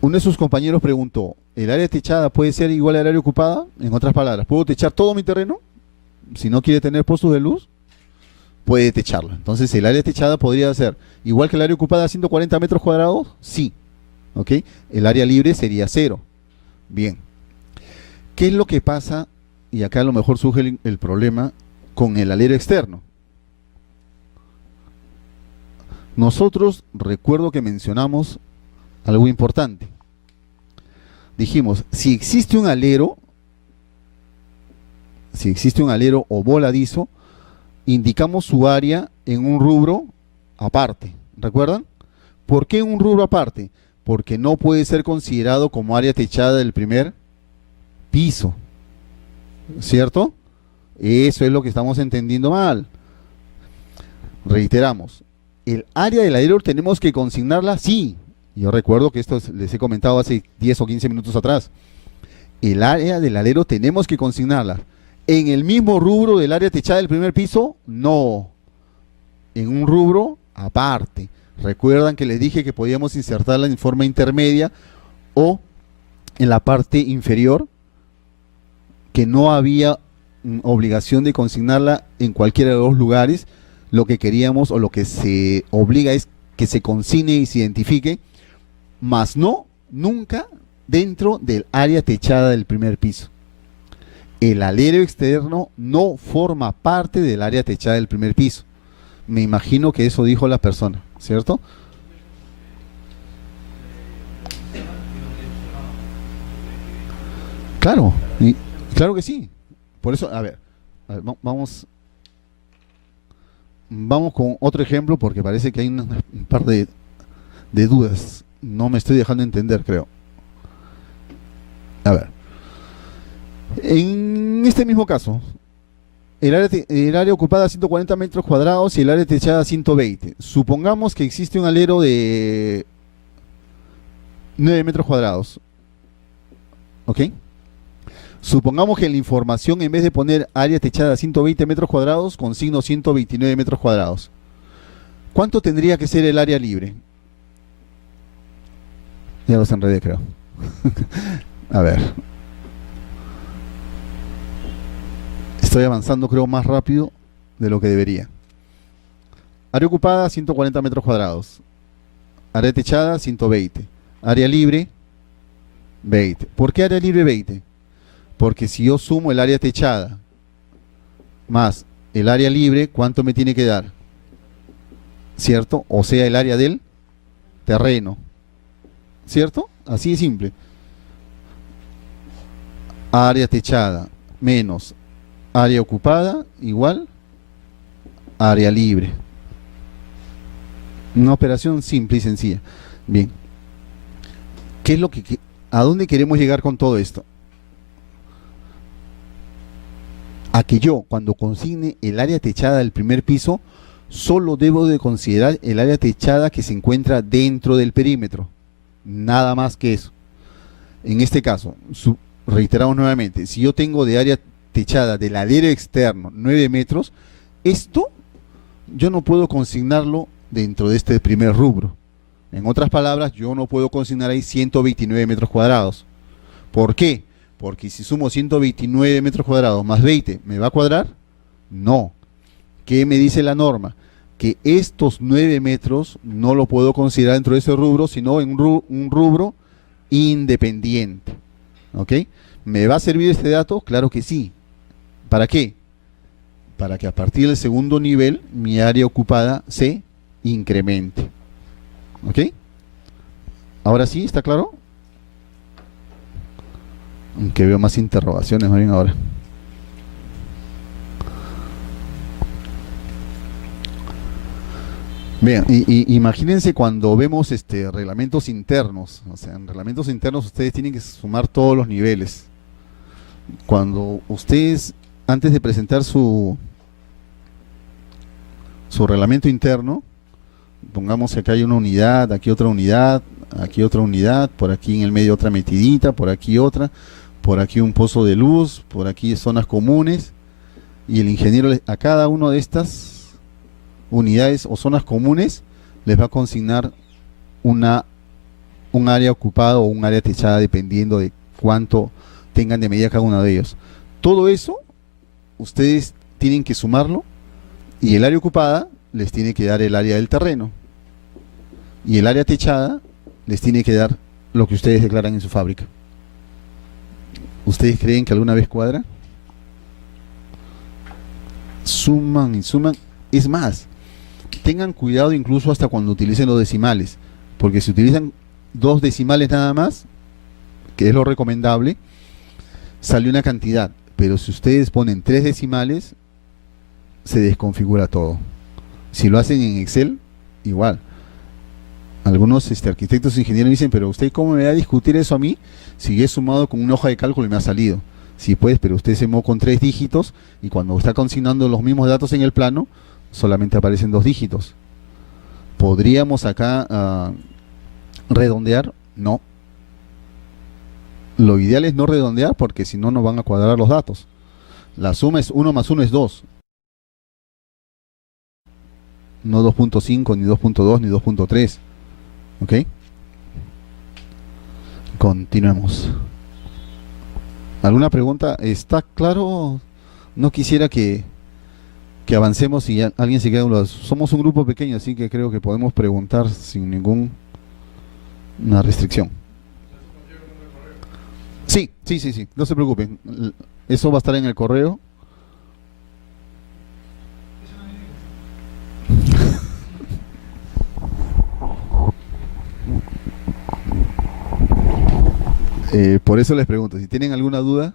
Uno de sus compañeros preguntó, ¿el área techada puede ser igual al área ocupada? En otras palabras, ¿puedo techar todo mi terreno? Si no quiere tener pozos de luz, puede techarlo. Entonces, ¿el área techada podría ser igual que el área ocupada, 140 metros cuadrados? Sí. ¿Ok? El área libre sería 0. Bien. ¿Qué es lo que pasa? Y acá a lo mejor surge el problema con el alero externo. Nosotros, recuerdo que mencionamos algo importante. Dijimos, si existe un alero o voladizo, indicamos su área en un rubro aparte. ¿Recuerdan? ¿Por qué en un rubro aparte? Porque no puede ser considerado como área techada del primer piso. ¿Cierto? Eso es lo que estamos entendiendo mal. Reiteramos, ¿el área del alero tenemos que consignarla? Sí. Yo recuerdo que esto les he comentado hace 10 o 15 minutos atrás. El área del alero tenemos que consignarla. ¿En el mismo rubro del área techada del primer piso? No. En un rubro aparte. Recuerdan que les dije que podíamos insertarla en forma intermedia o en la parte inferior, que no había obligación de consignarla en cualquiera de los lugares, lo que queríamos o lo que se obliga es que se consigne y se identifique, más no, nunca dentro del área techada del primer piso. El alero externo no forma parte del área techada del primer piso. Me imagino que eso dijo la persona, ¿cierto? Claro, claro que sí. Por eso, a ver, vamos con otro ejemplo porque parece que hay un par de dudas. No me estoy dejando entender, creo. A ver, en este mismo caso, el área ocupada 140 metros cuadrados y el área techada 120. Supongamos que existe un alero de 9 metros cuadrados. ¿Ok? Supongamos que en la información, en vez de poner área techada 120 metros cuadrados, consigno 129 metros cuadrados. ¿Cuánto tendría que ser el área libre? Ya los enredé, creo. A ver. Estoy avanzando, creo, más rápido de lo que debería. Área ocupada, 140 metros cuadrados. Área techada, 120. Área libre, 20. ¿Por qué área libre 20? Porque si yo sumo el área techada más el área libre, ¿cuánto me tiene que dar? ¿Cierto? O sea, el área del terreno. ¿Cierto? Así de simple. Área techada menos área ocupada igual área libre. Una operación simple y sencilla. Bien. ¿Qué es lo a dónde queremos llegar con todo esto? A que yo, cuando consigne el área techada del primer piso, solo debo de considerar el área techada que se encuentra dentro del perímetro. Nada más que eso. En este caso, reiteramos nuevamente, si yo tengo de área techada del alero externo 9 metros, esto yo no puedo consignarlo dentro de este primer rubro. En otras palabras, yo no puedo consignar ahí 129 metros cuadrados. ¿Por qué? Porque si sumo 129 metros cuadrados más 20, ¿me va a cuadrar? No. ¿Qué me dice la norma? Que estos 9 metros no lo puedo considerar dentro de ese rubro, sino en un rubro independiente. ¿Ok? ¿Me va a servir este dato? Claro que sí. ¿Para qué? Para que a partir del segundo nivel mi área ocupada se incremente. ¿Ok? ¿Ahora sí? ¿Está claro? Aunque veo más interrogaciones más bien ahora. Bien, imagínense cuando vemos reglamentos internos. O sea, en reglamentos internos ustedes tienen que sumar todos los niveles. Cuando ustedes, antes de presentar su reglamento interno, pongamos que acá hay una unidad, aquí otra unidad, por aquí en el medio otra metidita, por aquí otra, por aquí un pozo de luz, por aquí zonas comunes, y el ingeniero a cada una de estas unidades o zonas comunes les va a consignar un área ocupada o un área techada dependiendo de cuánto tengan de medida cada uno de ellos. Todo eso ustedes tienen que sumarlo y el área ocupada les tiene que dar el área del terreno y el área techada les tiene que dar lo que ustedes declaran en su fábrica. ¿Ustedes creen que alguna vez cuadra? Suman y suman. Es más, tengan cuidado incluso hasta cuando utilicen los decimales, porque si utilizan 2 decimales nada más, que es lo recomendable, sale una cantidad, pero si ustedes ponen 3 decimales, se desconfigura todo. Si lo hacen en Excel, igual. Algunos arquitectos e ingenieros dicen, pero usted ¿cómo me va a discutir eso a mí si he sumado con una hoja de cálculo y me ha salido? Sí, pues, pero usted se mueve con 3 dígitos y cuando está consignando los mismos datos en el plano, solamente aparecen 2 dígitos. ¿Podríamos acá redondear? No. Lo ideal es no redondear porque si no, no van a cuadrar los datos. La suma es 1 más 1 es 2. No 2.5, ni 2.2, ni 2.3. ¿Ok? Continuemos. ¿Alguna pregunta? ¿Está claro? No quisiera que que avancemos y alguien se queda con dudas. Somos un grupo pequeño, así que creo que podemos preguntar sin ninguna restricción. Sí, sí, sí, sí, no se preocupen. Eso va a estar en el correo. Por eso les pregunto, si tienen alguna duda,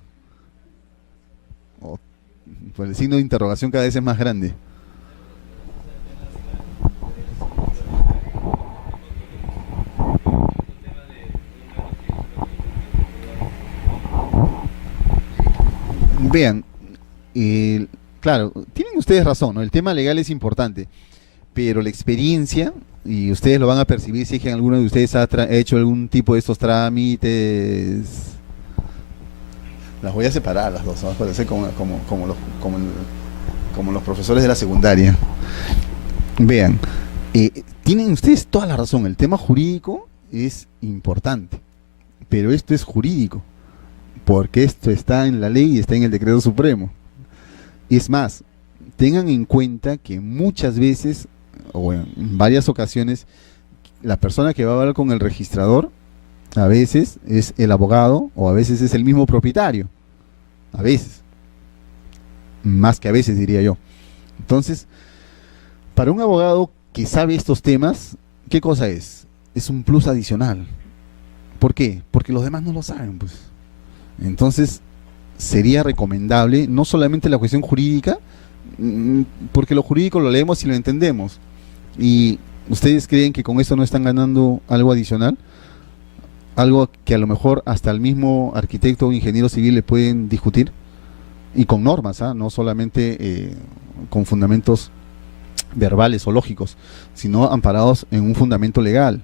pues el signo de interrogación cada vez es más grande. Vean, claro, tienen ustedes razón, ¿no? El tema legal es importante, pero la experiencia, y ustedes lo van a percibir si es que alguno de ustedes ha hecho algún tipo de estos trámites. Las voy a separar las dos, ¿no? Para ser como los profesores de la secundaria. Vean, tienen ustedes toda la razón, el tema jurídico es importante, pero esto es jurídico, porque esto está en la ley y está en el decreto supremo. Es más, tengan en cuenta que muchas veces, o en varias ocasiones, la persona que va a hablar con el registrador, a veces es el abogado o a veces es el mismo propietario. A veces. Más que a veces, diría yo. Entonces, para un abogado que sabe estos temas, ¿qué cosa es? Es un plus adicional. ¿Por qué? Porque los demás no lo saben, pues. Entonces, sería recomendable, no solamente la cuestión jurídica, porque lo jurídico lo leemos y lo entendemos. ¿Y ustedes creen que con esto no están ganando algo adicional? Algo que a lo mejor hasta el mismo arquitecto o ingeniero civil le pueden discutir, y con normas, no solamente con fundamentos verbales o lógicos, sino amparados en un fundamento legal.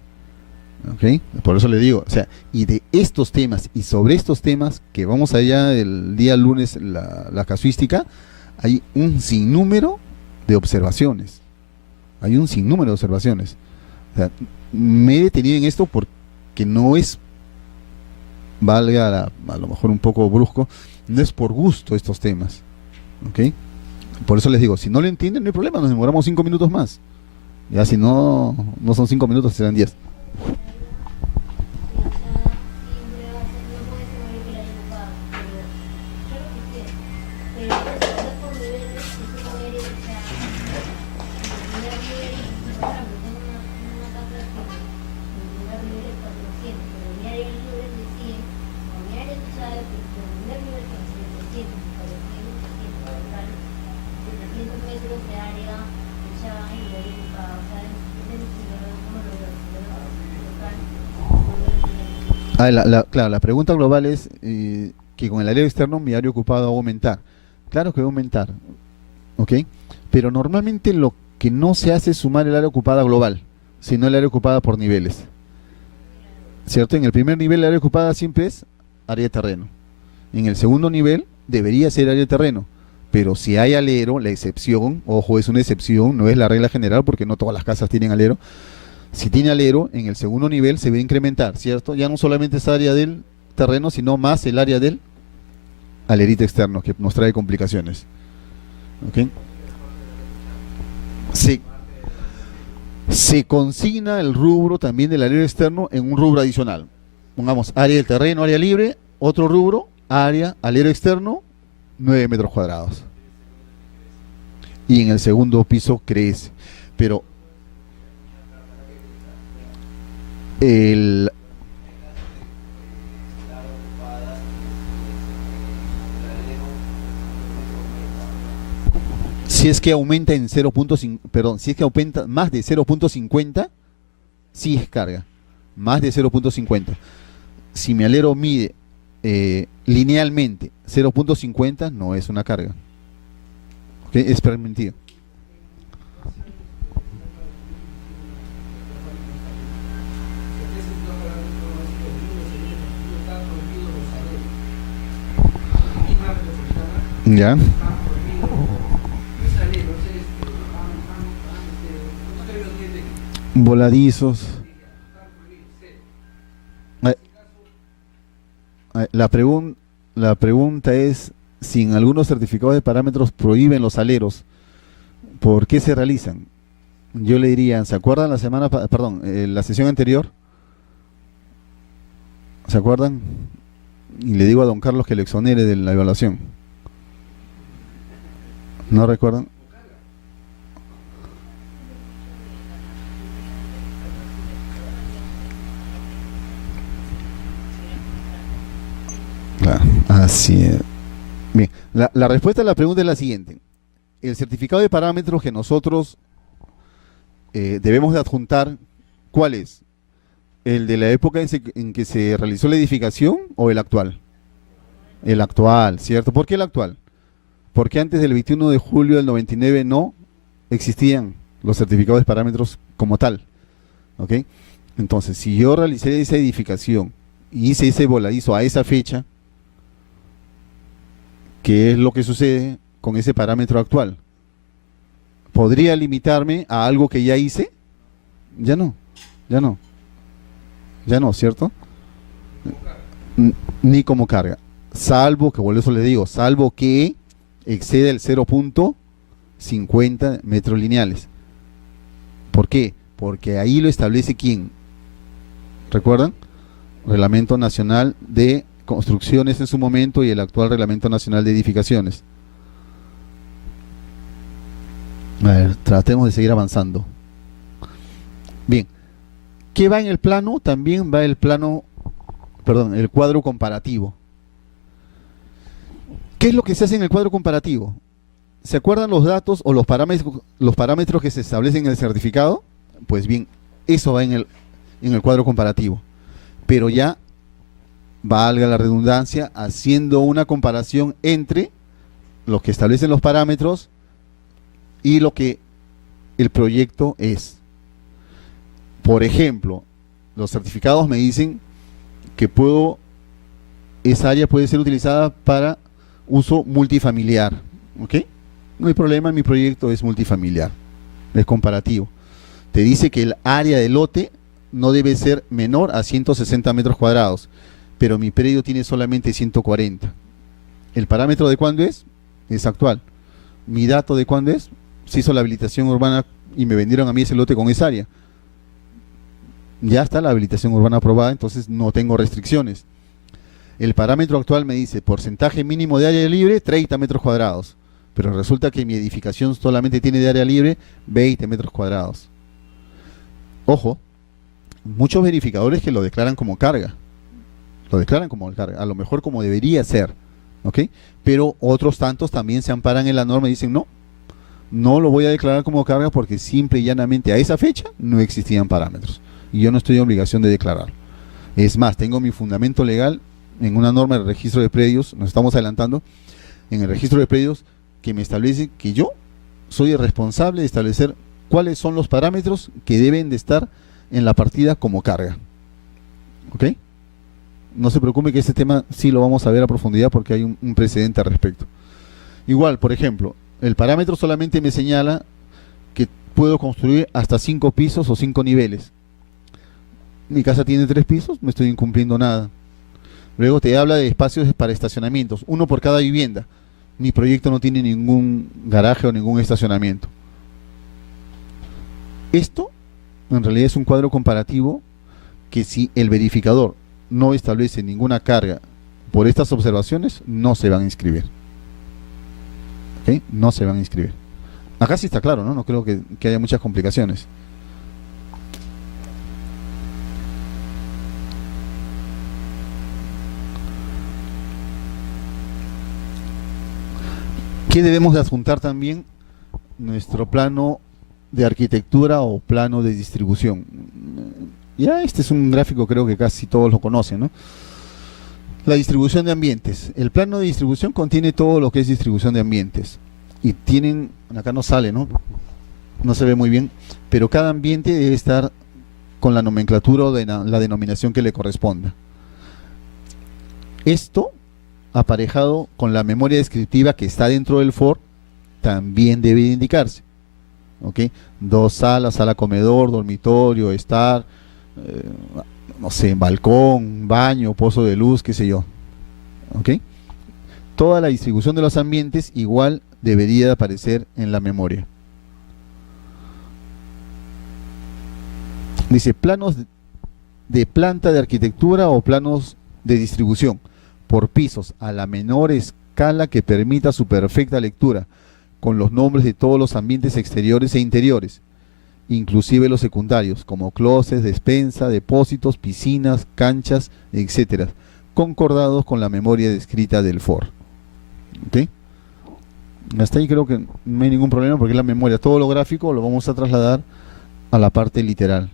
¿Okay? Por eso le digo, o sea, y de estos temas y sobre estos temas, que vamos allá el día lunes, la casuística, hay un sinnúmero de observaciones. Hay un sinnúmero de observaciones. O sea, me he detenido en esto porque no es, valga a lo mejor un poco brusco, no es por gusto estos temas. ¿Ok? Por eso les digo, si no lo entienden, no hay problema, nos demoramos 5 minutos más. Ya si no, no son 5 minutos, serán 10. Claro, la pregunta global es que con el área externo mi área ocupada va a aumentar. Claro que va a aumentar, ¿ok? Pero normalmente lo que no se hace es sumar el área ocupada global, sino el área ocupada por niveles. ¿Cierto? En el primer nivel el área ocupada siempre es área de terreno. En el segundo nivel debería ser área de terreno. Pero si hay alero, la excepción, ojo, es una excepción, no es la regla general porque no todas las casas tienen alero. Si tiene alero, en el segundo nivel se va a incrementar, ¿cierto? Ya no solamente es área del terreno, sino más el área del alerito externo, que nos trae complicaciones. ¿Ok? Se consigna el rubro también del alero externo en un rubro adicional. Pongamos área del terreno, área libre, otro rubro, área, alero externo, 9 metros cuadrados. Y en el segundo piso crece. Pero si es que aumenta en 0.5, perdón, si es que aumenta más de 0.50, sí es carga. Más de 0.50. Si mi alero mide linealmente 0.50, no es una carga. ¿Okay? Es permitido. Ya. Voladizos. La pregunta es si en algunos certificados de parámetros prohíben los aleros. ¿Por qué se realizan? Yo le diría, ¿se acuerdan la sesión anterior? ¿Se acuerdan? Y le digo a don Carlos que le exonere de la evaluación. ¿No recuerdan? Claro, así es. Bien, la respuesta a la pregunta es la siguiente. El certificado de parámetros que nosotros debemos de adjuntar, ¿cuál es? ¿El de la época en que se realizó la edificación o el actual? El actual, ¿cierto? ¿Por qué el actual? Porque antes del 21 de julio del 99 no existían los certificados de parámetros como tal. ¿Ok? Entonces, si yo realicé esa edificación y hice ese voladizo a esa fecha, ¿qué es lo que sucede con ese parámetro actual? ¿Podría limitarme a algo que ya hice? Ya no, ya no, ya no, ¿cierto? Ni como carga. Salvo que, por eso le digo, salvo que exceda el 0.50 metros lineales. ¿Por qué? Porque ahí lo establece ¿quién? ¿Recuerdan? Reglamento Nacional de Construcciones en su momento y el actual Reglamento Nacional de Edificaciones. A ver, tratemos de seguir avanzando. Bien, ¿qué va en el plano? También va el plano, perdón, el cuadro comparativo. ¿Qué es lo que se hace en el cuadro comparativo? ¿Se acuerdan los datos o los parámetros que se establecen en el certificado? Pues bien, eso va en el cuadro comparativo. Pero ya, valga la redundancia, haciendo una comparación entre los que establecen los parámetros y lo que el proyecto es. Por ejemplo, los certificados me dicen que esa área puede ser utilizada para uso multifamiliar. ¿Ok? No hay problema, mi proyecto es multifamiliar, es comparativo. Te dice que el área del lote no debe ser menor a 160 metros cuadrados, pero mi predio tiene solamente 140. ¿El parámetro de cuándo es? Es actual. ¿Mi dato de cuándo es? Se hizo la habilitación urbana y me vendieron a mí ese lote con esa área. Ya está la habilitación urbana aprobada, entonces no tengo restricciones. El parámetro actual me dice porcentaje mínimo de área libre 30 metros cuadrados, pero resulta que mi edificación solamente tiene de área libre 20 metros cuadrados. Ojo, muchos verificadores que lo declaran como carga. Lo declaran como carga, a lo mejor como debería ser, ¿ok? Pero otros tantos también se amparan en la norma y dicen no lo voy a declarar como carga porque simple y llanamente a esa fecha no existían parámetros y yo no estoy en obligación de declarar. Es más, tengo mi fundamento legal en una norma del registro de predios, nos estamos adelantando, en el registro de predios que me establece que yo soy el responsable de establecer cuáles son los parámetros que deben de estar en la partida como carga. ¿Ok? No se preocupe que este tema sí lo vamos a ver a profundidad porque hay un precedente al respecto. Igual, por ejemplo, el parámetro solamente me señala que puedo construir hasta 5 pisos o 5 niveles. Mi casa tiene 3 pisos, no estoy incumpliendo nada. Luego te habla de espacios para estacionamientos, uno por cada vivienda. Mi proyecto no tiene ningún garaje o ningún estacionamiento. Esto en realidad es un cuadro comparativo que si el verificador no establece ninguna carga por estas observaciones, no se van a inscribir. ¿Ok? No se van a inscribir. Acá sí está claro, ¿no? No creo que haya muchas complicaciones. ¿Qué debemos de adjuntar también? Nuestro plano de arquitectura o plano de distribución. Ya este es un gráfico, creo que casi todos lo conocen, ¿no? La distribución de ambientes. El plano de distribución contiene todo lo que es distribución de ambientes. Y tienen, acá no sale, ¿no? No se ve muy bien, pero cada ambiente debe estar con la nomenclatura o la denominación que le corresponda. Esto, aparejado con la memoria descriptiva que está dentro del FOR, también debe indicarse. ¿Ok? 2 salas, sala comedor, dormitorio, estar, no sé, balcón, baño, pozo de luz, qué sé yo. ¿Ok? Toda la distribución de los ambientes igual debería de aparecer en la memoria. Dice planos de planta de arquitectura o planos de distribución por pisos a la menor escala que permita su perfecta lectura, con los nombres de todos los ambientes exteriores e interiores, inclusive los secundarios, como closets, despensa, depósitos, piscinas, canchas, etcétera, concordados con la memoria descrita del FOR. ¿Ok? Hasta ahí creo que no hay ningún problema porque es la memoria. Todo lo gráfico lo vamos a trasladar a la parte literal.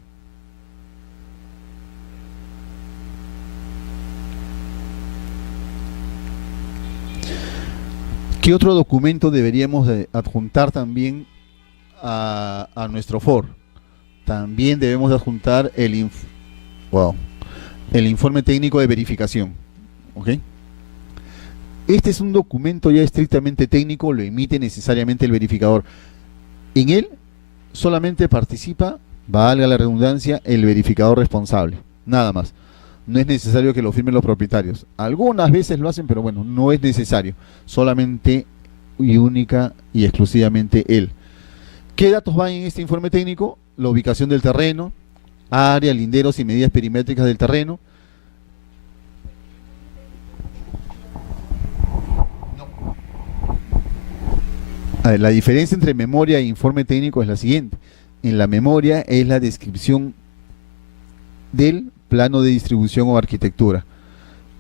¿Qué otro documento deberíamos de adjuntar también a nuestro FOR? También debemos de adjuntar el informe técnico de verificación. ¿Ok? Este es un documento ya estrictamente técnico, lo emite necesariamente el verificador. En él solamente participa, valga la redundancia, el verificador responsable, nada más. No es necesario que lo firmen los propietarios. Algunas veces lo hacen, pero bueno, no es necesario. Solamente y única y exclusivamente él. ¿Qué datos van en este informe técnico? La ubicación del terreno, área, linderos y medidas perimétricas del terreno. A ver, la diferencia entre memoria e informe técnico es la siguiente. En la memoria es la descripción del plano de distribución o arquitectura.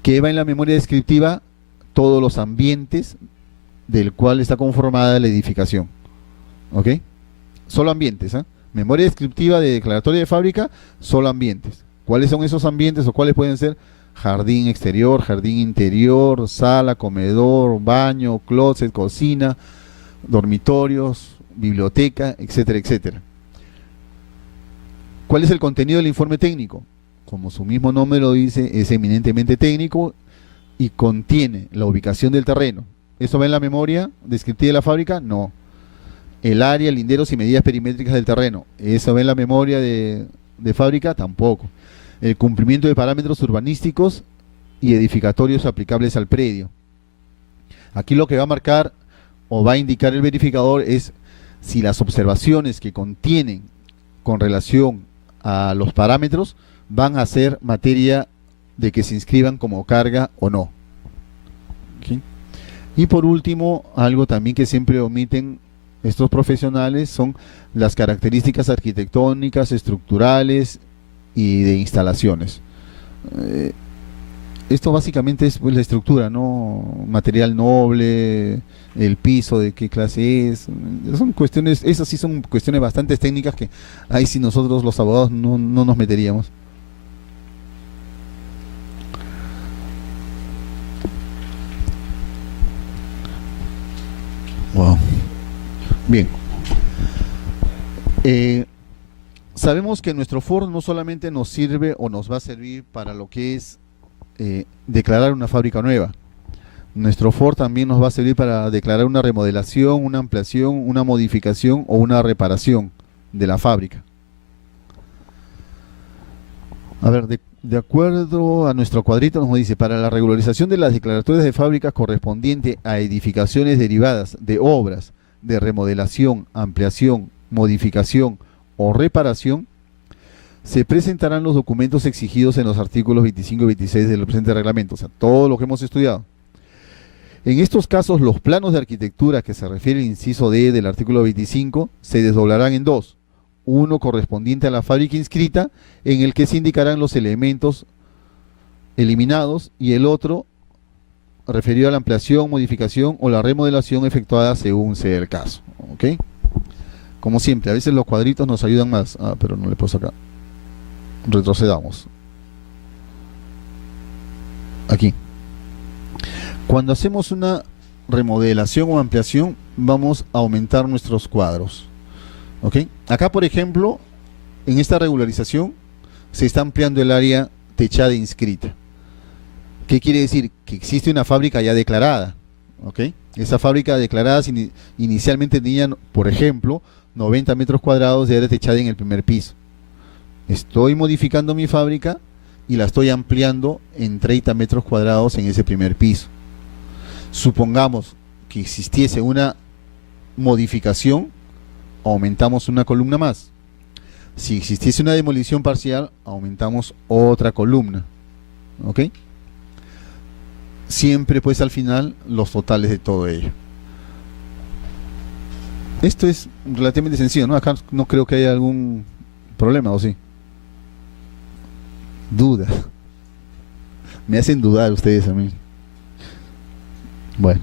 ¿Qué va en la memoria descriptiva? Todos los ambientes del cual está conformada la edificación. ¿Ok? Solo ambientes, ¿eh? Memoria descriptiva de declaratoria de fábrica, solo ambientes. ¿Cuáles son esos ambientes o cuáles pueden ser? Jardín exterior, jardín interior, sala, comedor, baño, closet, cocina, dormitorios, biblioteca, etcétera, etcétera. ¿Cuál es el contenido del informe técnico? Como su mismo nombre lo dice, es eminentemente técnico y contiene la ubicación del terreno. ¿Eso va en la memoria descriptiva de la fábrica? No. El área, linderos y medidas perimétricas del terreno. ¿Eso va en la memoria de fábrica? Tampoco. El cumplimiento de parámetros urbanísticos y edificatorios aplicables al predio. Aquí lo que va a marcar o va a indicar el verificador es si las observaciones que contienen con relación a los parámetros van a ser materia de que se inscriban como carga o no. ¿Okay? Y por último, algo también que siempre omiten estos profesionales son las características arquitectónicas, estructurales y de instalaciones. Esto básicamente es pues, la estructura, ¿no? Material noble, el piso, de qué clase es. Son cuestiones, esas sí son cuestiones bastante técnicas que ahí sí nosotros los abogados no nos meteríamos. Wow. Bien. Sabemos que nuestro FOR no solamente nos sirve o nos va a servir para lo que es declarar una fábrica nueva. Nuestro FOR también nos va a servir para declarar una remodelación, una ampliación, una modificación o una reparación de la fábrica. A ver, de acuerdo a nuestro cuadrito nos dice, para la regularización de las declaratorias de fábricas correspondiente a edificaciones derivadas de obras de remodelación, ampliación, modificación o reparación, se presentarán los documentos exigidos en los artículos 25 y 26 del presente reglamento, o sea, todo lo que hemos estudiado. En estos casos, los planos de arquitectura que se refiere al inciso D del artículo 25 se desdoblarán en dos. Uno correspondiente a la fábrica inscrita, en el que se indicarán los elementos eliminados, y el otro referido a la ampliación, modificación o la remodelación efectuada según sea el caso. ¿Ok? Como siempre, a veces los cuadritos nos ayudan más. Ah, pero no le puedo sacar. Retrocedamos. Aquí. Cuando hacemos una remodelación o ampliación, vamos a aumentar nuestros cuadros. ¿Ok? Acá, por ejemplo, en esta regularización, se está ampliando el área techada inscrita. ¿Qué quiere decir? Que existe una fábrica ya declarada. ¿Ok? Esa fábrica declarada inicialmente tenía, por ejemplo, 90 metros cuadrados de área techada en el primer piso. Estoy modificando mi fábrica y la estoy ampliando en 30 metros cuadrados en ese primer piso. Supongamos que existiese una modificación, aumentamos una columna más. Si existiese una demolición parcial, aumentamos otra columna. ¿Ok? Siempre pues al final los totales de todo ello. Esto es relativamente sencillo, ¿no? Acá no creo que haya algún problema, ¿o sí? Duda. Me hacen dudar ustedes a mí. Bueno,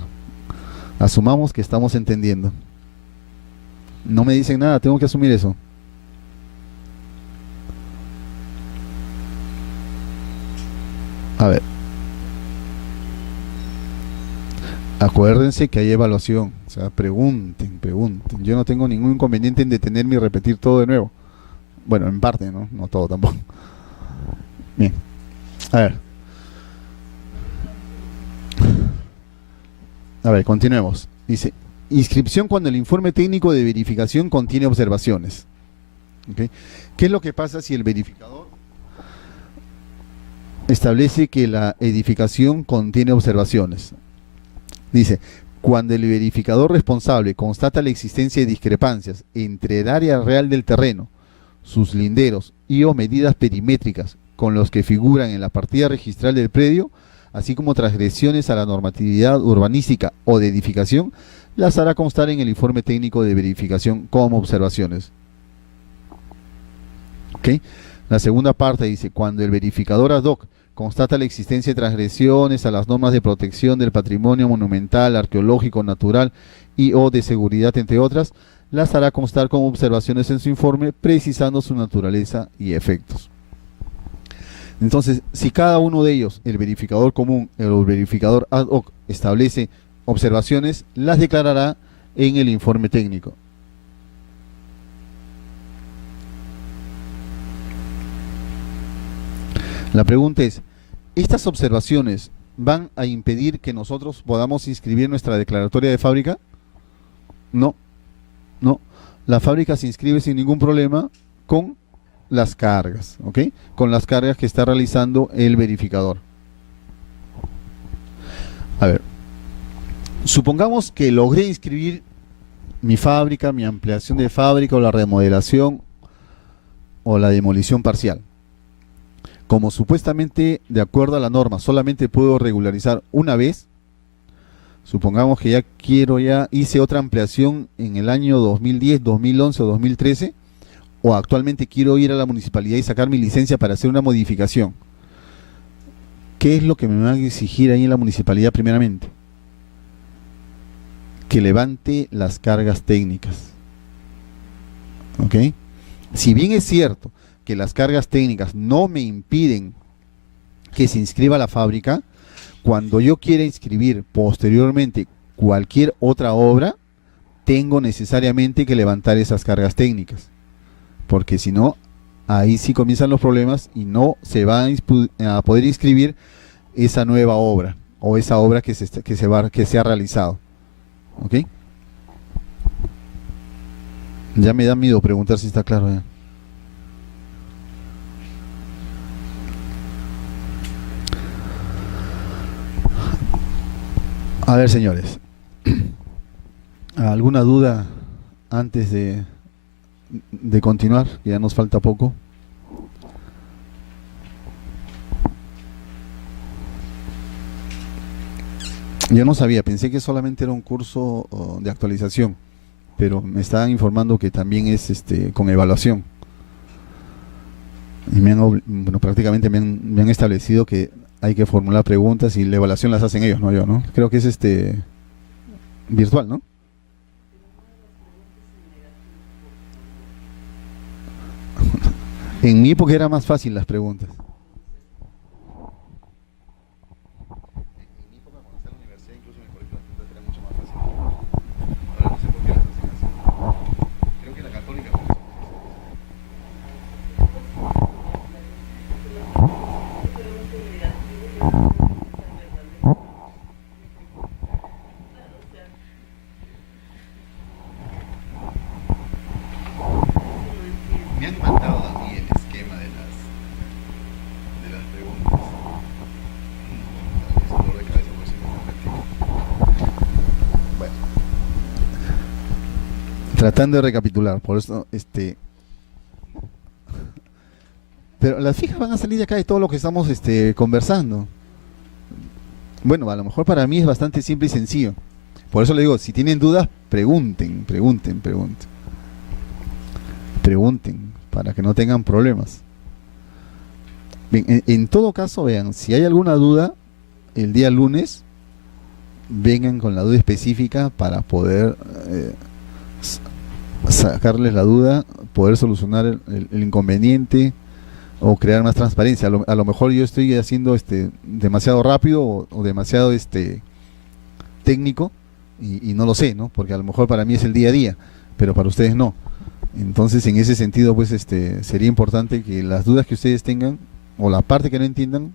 asumamos que estamos entendiendo. No me dicen nada, tengo que asumir eso. A ver. Acuérdense que hay evaluación. O sea, pregunten, pregunten. Yo no tengo ningún inconveniente en detenerme y repetir todo de nuevo. Bueno, en parte, ¿no? No todo tampoco. Bien. A ver. A ver, continuemos. Dice, inscripción cuando el informe técnico de verificación contiene observaciones. ¿Ok? ¿Qué es lo que pasa si el verificador establece que la edificación contiene observaciones? Dice, cuando el verificador responsable constata la existencia de discrepancias entre el área real del terreno, sus linderos y o medidas perimétricas con los que figuran en la partida registral del predio, así como transgresiones a la normatividad urbanística o de edificación, las hará constar en el informe técnico de verificación como observaciones. ¿Ok? La segunda parte dice, cuando el verificador ad hoc constata la existencia de transgresiones a las normas de protección del patrimonio monumental, arqueológico, natural y o de seguridad, entre otras, las hará constar como observaciones en su informe, precisando su naturaleza y efectos. Entonces, si cada uno de ellos, el verificador común, el verificador ad hoc, establece observaciones, las declarará en el informe técnico. La pregunta es, ¿estas observaciones van a impedir que nosotros podamos inscribir nuestra declaratoria de fábrica? No, no. La fábrica se inscribe sin ningún problema con las cargas, ¿ok? Con las cargas que está realizando el verificador. A ver, supongamos que logré inscribir mi fábrica, mi ampliación de fábrica o la remodelación o la demolición parcial. Como supuestamente, de acuerdo a la norma, solamente puedo regularizar una vez, supongamos que hice otra ampliación en el año 2010, 2011 o 2013, o actualmente quiero ir a la municipalidad y sacar mi licencia para hacer una modificación. ¿Qué es lo que me van a exigir ahí en la municipalidad primeramente? Que levante las cargas técnicas. ¿Ok? Si bien es cierto que las cargas técnicas no me impiden que se inscriba la fábrica, cuando yo quiera inscribir posteriormente cualquier otra obra, tengo necesariamente que levantar esas cargas técnicas, porque si no, ahí sí comienzan los problemas y no se va a poder inscribir esa nueva obra o esa obra que se ha realizado. ¿Ok? Ya me da miedo preguntar si está claro ya. A ver, señores, ¿alguna duda antes de continuar? Ya nos falta poco. Yo no sabía, pensé que solamente era un curso de actualización, pero me estaban informando que también es con evaluación. Y prácticamente me han establecido que hay que formular preguntas y la evaluación las hacen ellos, no yo, ¿no? Creo que es virtual, ¿no? En mi época era más fácil las preguntas. En mi época cuando estaba en la universidad, incluso en el colegio, las preguntas eran mucho más fáciles. Ahora no sé por qué las hacen así. Creo que la católica por eso. Me han mandado a mí el esquema de las preguntas. Es un dolor de cabeza por si no me practico. Bueno, tratando de recapitular, por eso Pero las fijas van a salir de acá de todo lo que estamos conversando. Bueno, a lo mejor para mí es bastante simple y sencillo. Por eso le digo, si tienen dudas, pregunten, pregunten, pregunten. Pregunten, para que no tengan problemas. Bien, en todo caso, vean, si hay alguna duda, el día lunes, vengan con la duda específica para poder sacarles la duda, poder solucionar el inconveniente o crear más transparencia. A lo mejor yo estoy haciendo demasiado rápido o demasiado técnico y no lo sé, ¿no? Porque a lo mejor para mí es el día a día, pero para ustedes no. Entonces, en ese sentido, pues sería importante que las dudas que ustedes tengan o la parte que no entiendan,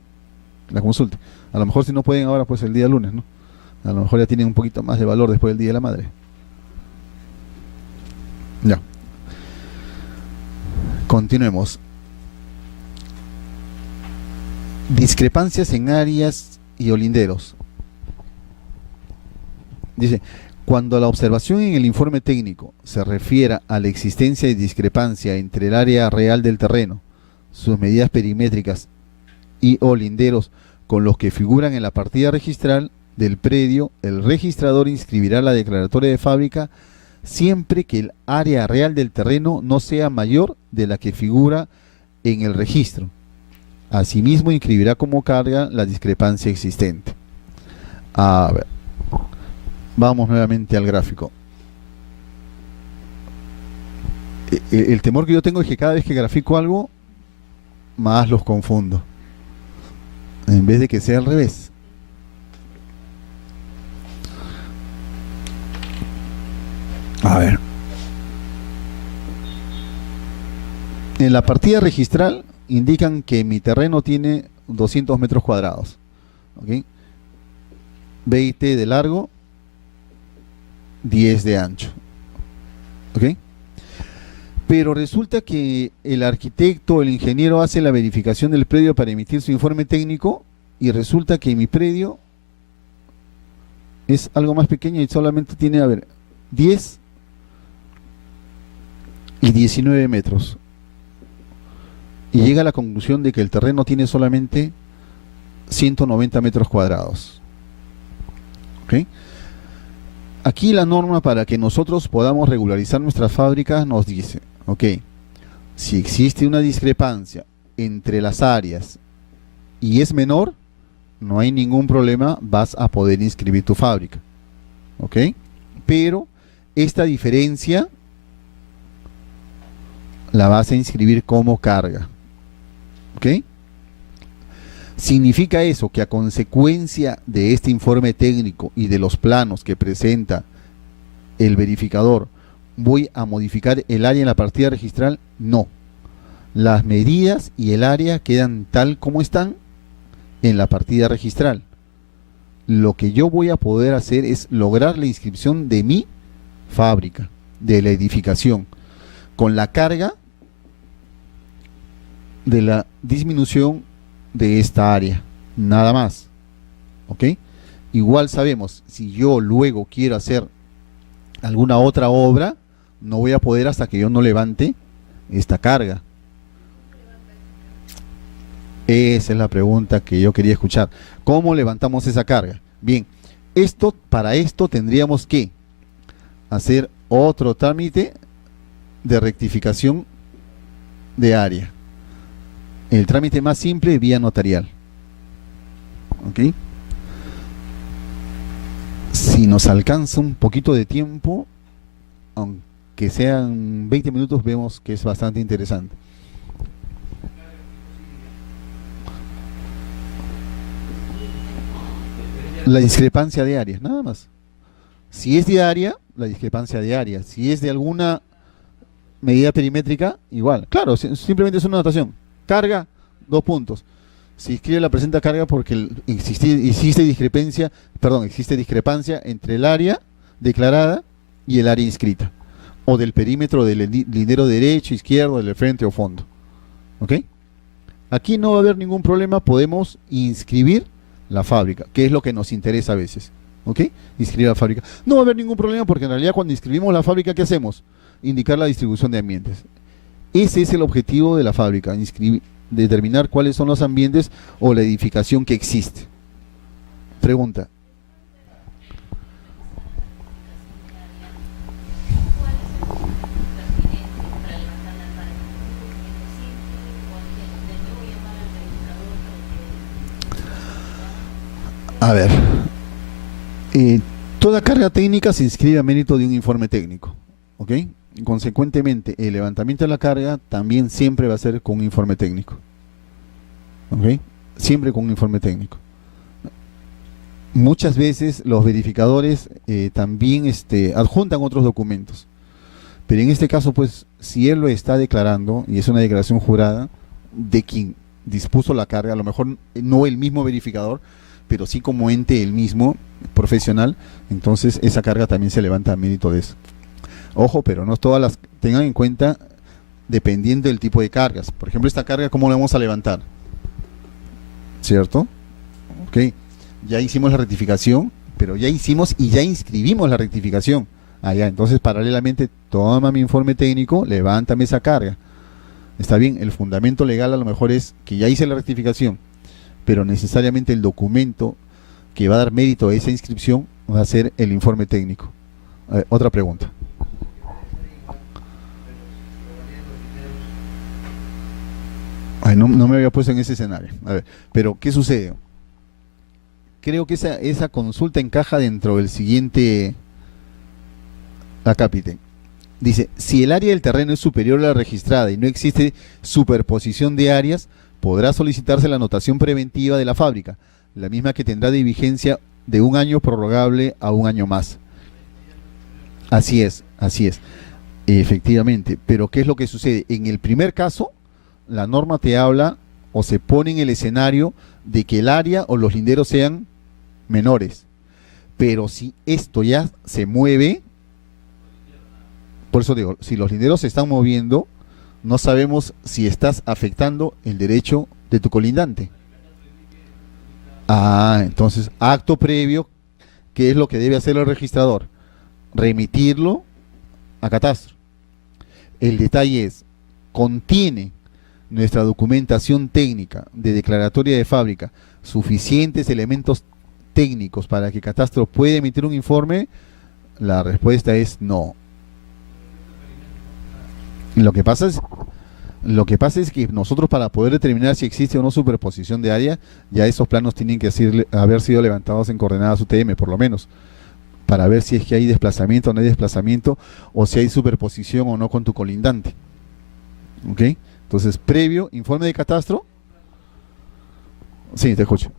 la consulten. A lo mejor si no pueden ahora, pues el día lunes, ¿no? A lo mejor ya tienen un poquito más de valor después del Día de la Madre. Ya. Continuemos. Discrepancias en áreas y olinderos. Dice, cuando la observación en el informe técnico se refiera a la existencia de discrepancia entre el área real del terreno, sus medidas perimétricas y olinderos con los que figuran en la partida registral del predio, el registrador inscribirá la declaratoria de fábrica siempre que el área real del terreno no sea mayor de la que figura en el registro. Asimismo, inscribirá como carga la discrepancia existente. A ver, vamos nuevamente al gráfico. El temor que yo tengo es que cada vez que grafico algo, más los confundo, en vez de que sea al revés. A ver. En la partida registral indican que mi terreno tiene 200 metros cuadrados. ¿Ok? 20 de largo, 10 de ancho. ¿Ok? Pero resulta que el arquitecto o el ingeniero hace la verificación del predio para emitir su informe técnico y resulta que mi predio es algo más pequeño y solamente tiene, a ver, 10 y 19 metros. Y llega a la conclusión de que el terreno tiene solamente 190 metros cuadrados. ¿Ok? Aquí la norma para que nosotros podamos regularizar nuestras fábricas nos dice, ok, si existe una discrepancia entre las áreas y es menor, no hay ningún problema, vas a poder inscribir tu fábrica. ¿Ok? Pero esta diferencia la vas a inscribir como carga. ¿Ok? ¿Significa eso que a consecuencia de este informe técnico y de los planos que presenta el verificador voy a modificar el área en la partida registral? No. Las medidas y el área quedan tal como están en la partida registral. Lo que yo voy a poder hacer es lograr la inscripción de mi fábrica, de la edificación, con la carga de la disminución de esta área, nada más. ¿Ok? Igual sabemos, si yo luego quiero hacer alguna otra obra, no voy a poder hasta que yo no levante esta carga. Esa es la pregunta que yo quería escuchar. ¿Cómo levantamos esa carga? Bien, para esto tendríamos que hacer otro trámite de rectificación de área. El trámite más simple, vía notarial. ¿Ok? Si nos alcanza un poquito de tiempo, aunque sean 20 minutos, vemos que es bastante interesante. La discrepancia de áreas, nada más. Si es diaria, la discrepancia diaria. Si es de alguna medida perimétrica, igual. Claro, simplemente es una notación. Carga, 2 puntos. Se inscribe la presenta carga porque existe discrepancia entre el área declarada y el área inscrita, o del perímetro del lindero derecho, izquierdo, del frente o fondo. ¿Ok? Aquí no va a haber ningún problema, podemos inscribir la fábrica, que es lo que nos interesa a veces. ¿Ok? Inscribir la fábrica. No va a haber ningún problema porque en realidad cuando inscribimos la fábrica, ¿qué hacemos? Indicar la distribución de ambientes. Ese es el objetivo de la fábrica, determinar cuáles son los ambientes o la edificación que existe. Pregunta. A ver, toda carga técnica se inscribe a mérito de un informe técnico, ¿ok? Consecuentemente, el levantamiento de la carga también siempre va a ser con un informe técnico, ¿ok? Siempre con un informe técnico. Muchas veces los verificadores también adjuntan otros documentos, pero en este caso, pues, si él lo está declarando, y es una declaración jurada de quien dispuso la carga, a lo mejor no el mismo verificador, pero sí como ente el mismo, profesional, entonces esa carga también se levanta a mérito de eso. Ojo, pero no todas las, tengan en cuenta, dependiendo del tipo de cargas. Por ejemplo, esta carga, ¿cómo la vamos a levantar? ¿Cierto? Ok, ya hicimos la rectificación, pero ya hicimos y ya inscribimos la rectificación. Allá, entonces paralelamente, toma mi informe técnico, levántame esa carga. Está bien, el fundamento legal a lo mejor es que ya hice la rectificación, pero necesariamente el documento que va a dar mérito a esa inscripción va a ser el informe técnico. A ver, otra pregunta. Ay, no me había puesto en ese escenario. A ver, pero ¿qué sucede? Creo que esa consulta encaja dentro del siguiente acápite. Dice, si el área del terreno es superior a la registrada y no existe superposición de áreas, podrá solicitarse la anotación preventiva de la fábrica, la misma que tendrá de vigencia de 1 año prorrogable a 1 año más. Así es, efectivamente. Pero ¿qué es lo que sucede? En el primer caso, la norma te habla o se pone en el escenario de que el área o los linderos sean menores. Pero si esto ya se mueve, por eso digo, si los linderos se están moviendo, no sabemos si estás afectando el derecho de tu colindante. Ah, entonces, acto previo, ¿qué es lo que debe hacer el registrador? Remitirlo a catastro. El detalle es, ¿contiene nuestra documentación técnica de declaratoria de fábrica suficientes elementos técnicos para que catastro pueda emitir un informe? La respuesta es no. Lo que pasa es que nosotros, para poder determinar si existe o no superposición de área, ya esos planos tienen que haber sido levantados en coordenadas UTM, por lo menos, para ver si es que hay desplazamiento o no hay desplazamiento, o si hay superposición o no con tu colindante. ¿Ok? Entonces, previo informe de catastro. Sí, te escucho.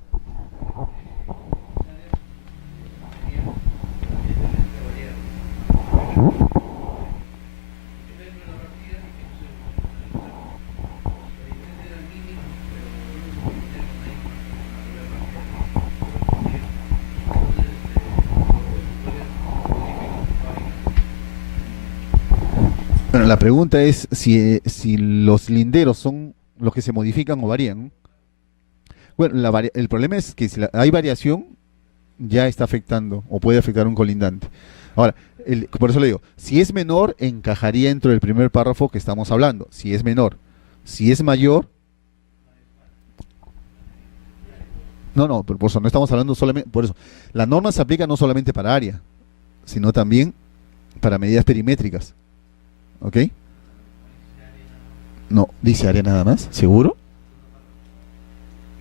Bueno, la pregunta es si los linderos son los que se modifican o varían, ¿no? Bueno, el problema es que si hay variación, ya está afectando o puede afectar un colindante. Ahora, por eso le digo, si es menor, encajaría dentro del primer párrafo que estamos hablando, si es menor. Si es mayor, no, por eso no estamos hablando solamente, por eso, la norma se aplica no solamente para área, sino también para medidas perimétricas. ¿Ok? No, dice área nada más, ¿seguro?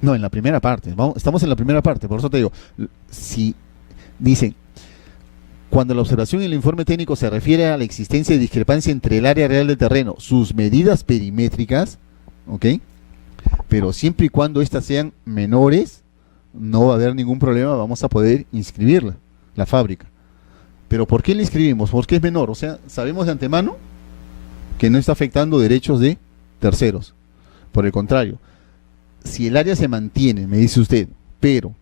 No, en la primera parte, estamos en la primera parte, por eso te digo, si dicen, cuando la observación y el informe técnico se refiere a la existencia de discrepancia entre el área real del terreno, sus medidas perimétricas, ¿ok? Pero siempre y cuando éstas sean menores, no va a haber ningún problema, vamos a poder inscribirla, la fábrica. Pero ¿por qué la inscribimos? Porque es menor, o sea, sabemos de antemano que no está afectando derechos de terceros. Por el contrario, si el área se mantiene, me dice usted, pero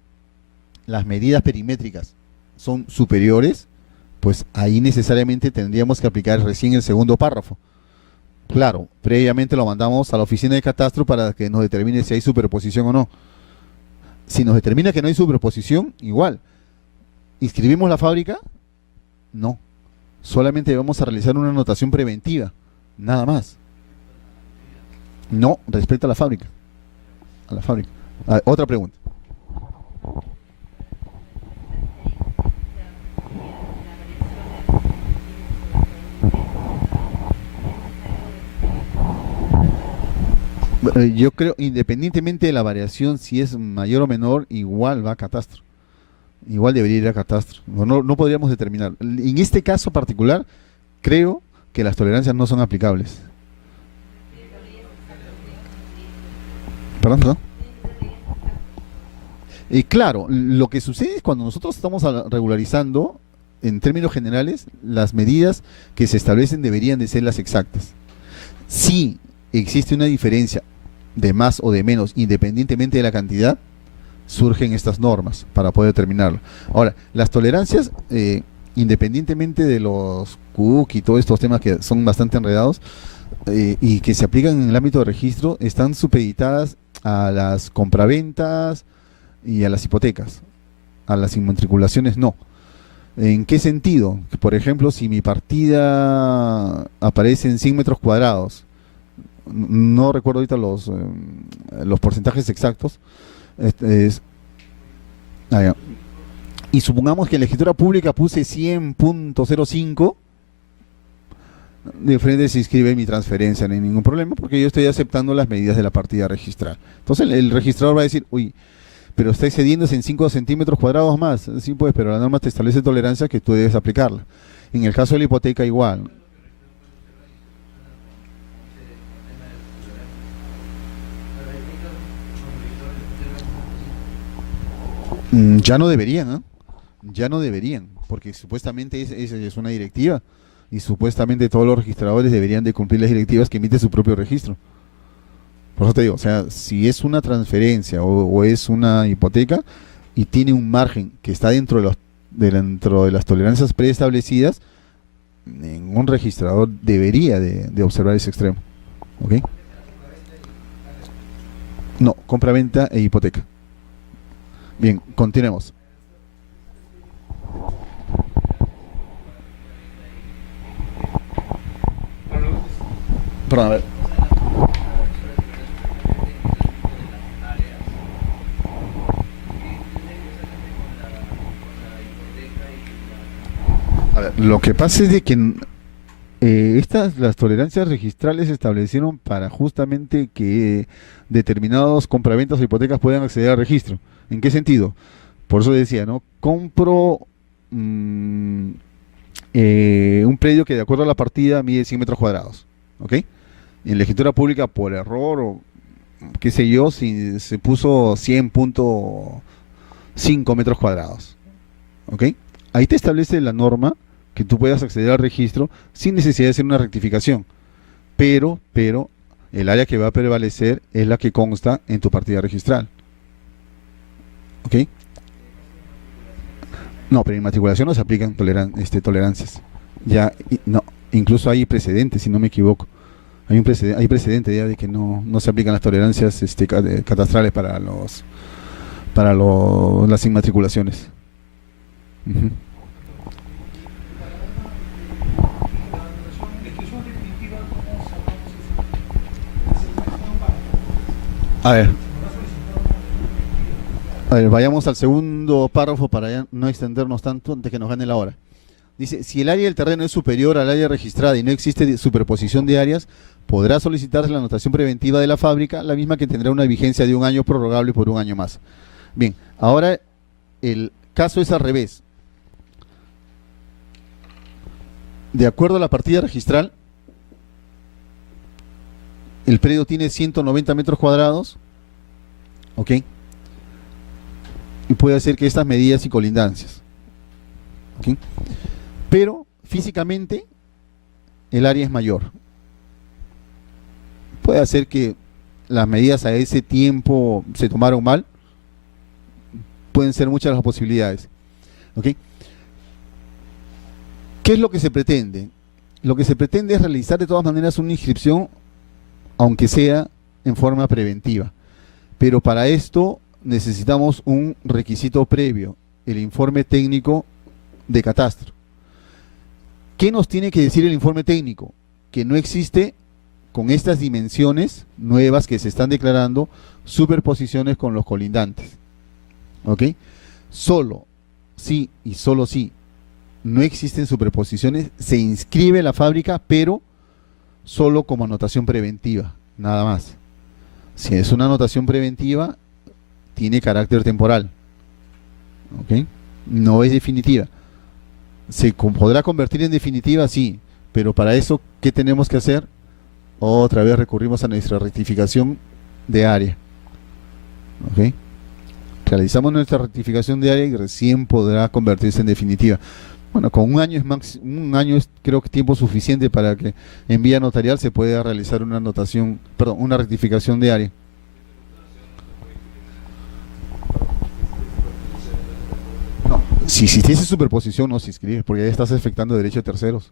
las medidas perimétricas son superiores, pues ahí necesariamente tendríamos que aplicar recién el segundo párrafo. Claro, previamente lo mandamos a la oficina de catastro para que nos determine si hay superposición o no. Si nos determina que no hay superposición, igual. ¿Inscribimos la fábrica? No. Solamente vamos a realizar una anotación preventiva. Nada más. No, respecto a la fábrica. A la fábrica. Otra pregunta. Yo creo, independientemente de la variación, si es mayor o menor, igual va a catastro. Igual debería ir a catastro. No podríamos determinar. En este caso particular, creo que las tolerancias no son aplicables. Perdón. Y claro, lo que sucede es cuando nosotros estamos regularizando, en términos generales, las medidas que se establecen deberían de ser las exactas. Si existe una diferencia de más o de menos, independientemente de la cantidad, surgen estas normas para poder determinarlo. Ahora, las tolerancias, independientemente de los CUC y todos estos temas que son bastante enredados, y que se aplican en el ámbito de registro, están supeditadas a las compraventas y a las hipotecas. A las inmatriculaciones no. ¿En qué sentido? Que, por ejemplo, si mi partida aparece en 100 metros cuadrados, no recuerdo ahorita los porcentajes exactos, ya. Y supongamos que en la escritura pública puse 100.05, de frente se inscribe mi transferencia, no hay ningún problema, porque yo estoy aceptando las medidas de la partida registral. Entonces el registrador va a decir, uy, pero está excediéndose en 5 centímetros cuadrados más. Sí, pues, pero la norma te establece tolerancia que tú debes aplicarla. En el caso de la hipoteca, igual. Ya no deberían, ¿no? Ya no deberían, porque supuestamente es una directiva y supuestamente todos los registradores deberían de cumplir las directivas que emite su propio registro. Por eso te digo, o sea, si es una transferencia o es una hipoteca y tiene un margen que está dentro de las tolerancias preestablecidas, ningún registrador debería de observar ese extremo. ¿Ok? No, compra-venta e hipoteca. Bien, continuemos. Perdón, a ver. A ver, lo que pasa es de que las tolerancias registrales se establecieron para justamente que determinados compraventas o hipotecas puedan acceder al registro. ¿En qué sentido? Por eso decía, ¿no? Compro un predio que de acuerdo a la partida mide 100 metros cuadrados, ¿ok? En la escritura pública por error o qué sé yo, si se puso 100.5 metros cuadrados, ¿ok? Ahí te establece la norma que tú puedas acceder al registro sin necesidad de hacer una rectificación, pero el área que va a prevalecer es la que consta en tu partida registral, ¿ok? No, pero en matriculación no se aplican tolerancias. Ya, no, incluso hay precedentes, si no me equivoco. Hay precedente ya de que no se aplican las tolerancias catastrales para las inmatriculaciones. Ujú. A ver. A ver, vayamos al segundo párrafo para ya no extendernos tanto antes que nos gane la hora. Dice, si el área del terreno es superior al área registrada y no existe superposición de áreas, podrá solicitarse la anotación preventiva de la fábrica, la misma que tendrá una vigencia de 1 año prorrogable por 1 año más. Bien, ahora el caso es al revés. De acuerdo a la partida registral, el predio tiene 190 metros cuadrados, ¿ok? Y puede hacer que estas medidas y colindancias, ¿ok? Pero físicamente el área es mayor. Puede hacer que las medidas a ese tiempo se tomaron mal. Pueden ser muchas las posibilidades, ¿ok? ¿Qué es lo que se pretende? Lo que se pretende es realizar de todas maneras una inscripción, aunque sea en forma preventiva. Pero para esto necesitamos un requisito previo, el informe técnico de catastro. ¿Qué nos tiene que decir el informe técnico? Que no existe con estas dimensiones nuevas que se están declarando, superposiciones con los colindantes. ¿Ok? Solo si y solo si no existen superposiciones, se inscribe la fábrica, pero solo como anotación preventiva, nada más. Si es una anotación preventiva, tiene carácter temporal. ¿Ok? No es definitiva. ¿Se podrá convertir en definitiva? Sí, pero para eso, ¿qué tenemos que hacer? Otra vez recurrimos a nuestra rectificación de área. ¿Ok? Realizamos nuestra rectificación de área y recién podrá convertirse en definitiva. Bueno, con un año es creo que tiempo suficiente para que en vía notarial se pueda realizar una anotación, perdón, una rectificación de área. No, si existiese superposición no se inscribe, porque ya estás afectando derecho de terceros.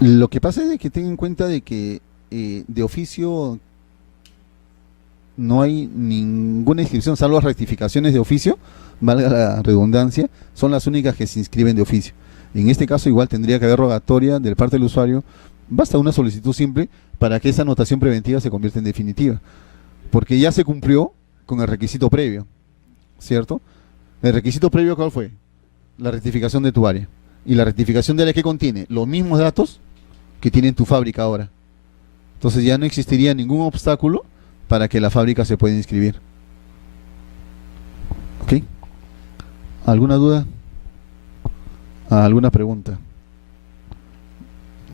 Lo que pasa es de que ten en cuenta de que de oficio no hay ninguna inscripción, salvo las rectificaciones de oficio, valga la redundancia, son las únicas que se inscriben de oficio. En este caso igual tendría que haber rogatoria del parte del usuario, basta una solicitud simple para que esa anotación preventiva se convierta en definitiva, porque ya se cumplió con el requisito previo, ¿cierto? El requisito previo, ¿cuál fue? La rectificación de tu área. Y la rectificación de área, ¿qué contiene? Los mismos datos que tiene en tu fábrica ahora. Entonces ya no existiría ningún obstáculo para que la fábrica se pueda inscribir. ¿Ok? ¿Alguna duda? ¿Alguna pregunta?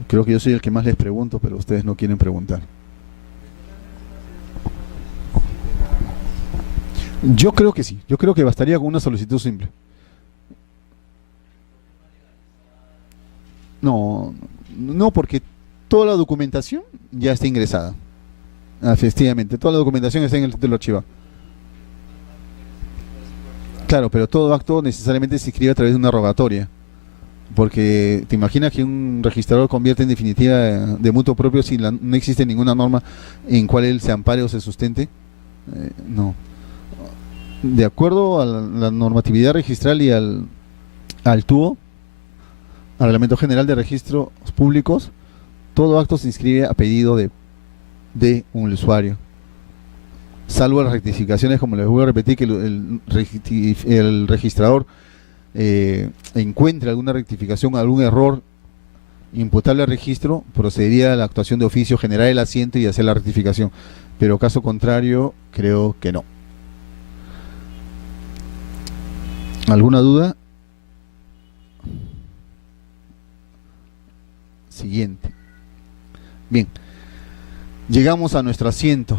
Creo que yo soy el que más les pregunto, pero ustedes no quieren preguntar. Yo creo que sí. Yo creo que bastaría con una solicitud simple. No, no, porque toda la documentación ya está ingresada. Efectivamente, toda la documentación está en el título archivado. Claro, pero todo acto necesariamente se escribe a través de una rogatoria. Porque te imaginas que un registrador convierte en definitiva de mutuo propio si no existe ninguna norma en cual él se ampare o se sustente. No. De acuerdo a la normatividad registral y al TUO, al Reglamento General de Registros Públicos, todo acto se inscribe a pedido de un usuario, salvo las rectificaciones, como les voy a repetir, que el registrador encuentre alguna rectificación, algún error imputable al registro, procedería a la actuación de oficio, generar el asiento y hacer la rectificación, pero caso contrario, creo que no. ¿Alguna duda? Siguiente. Bien, llegamos a nuestro asiento.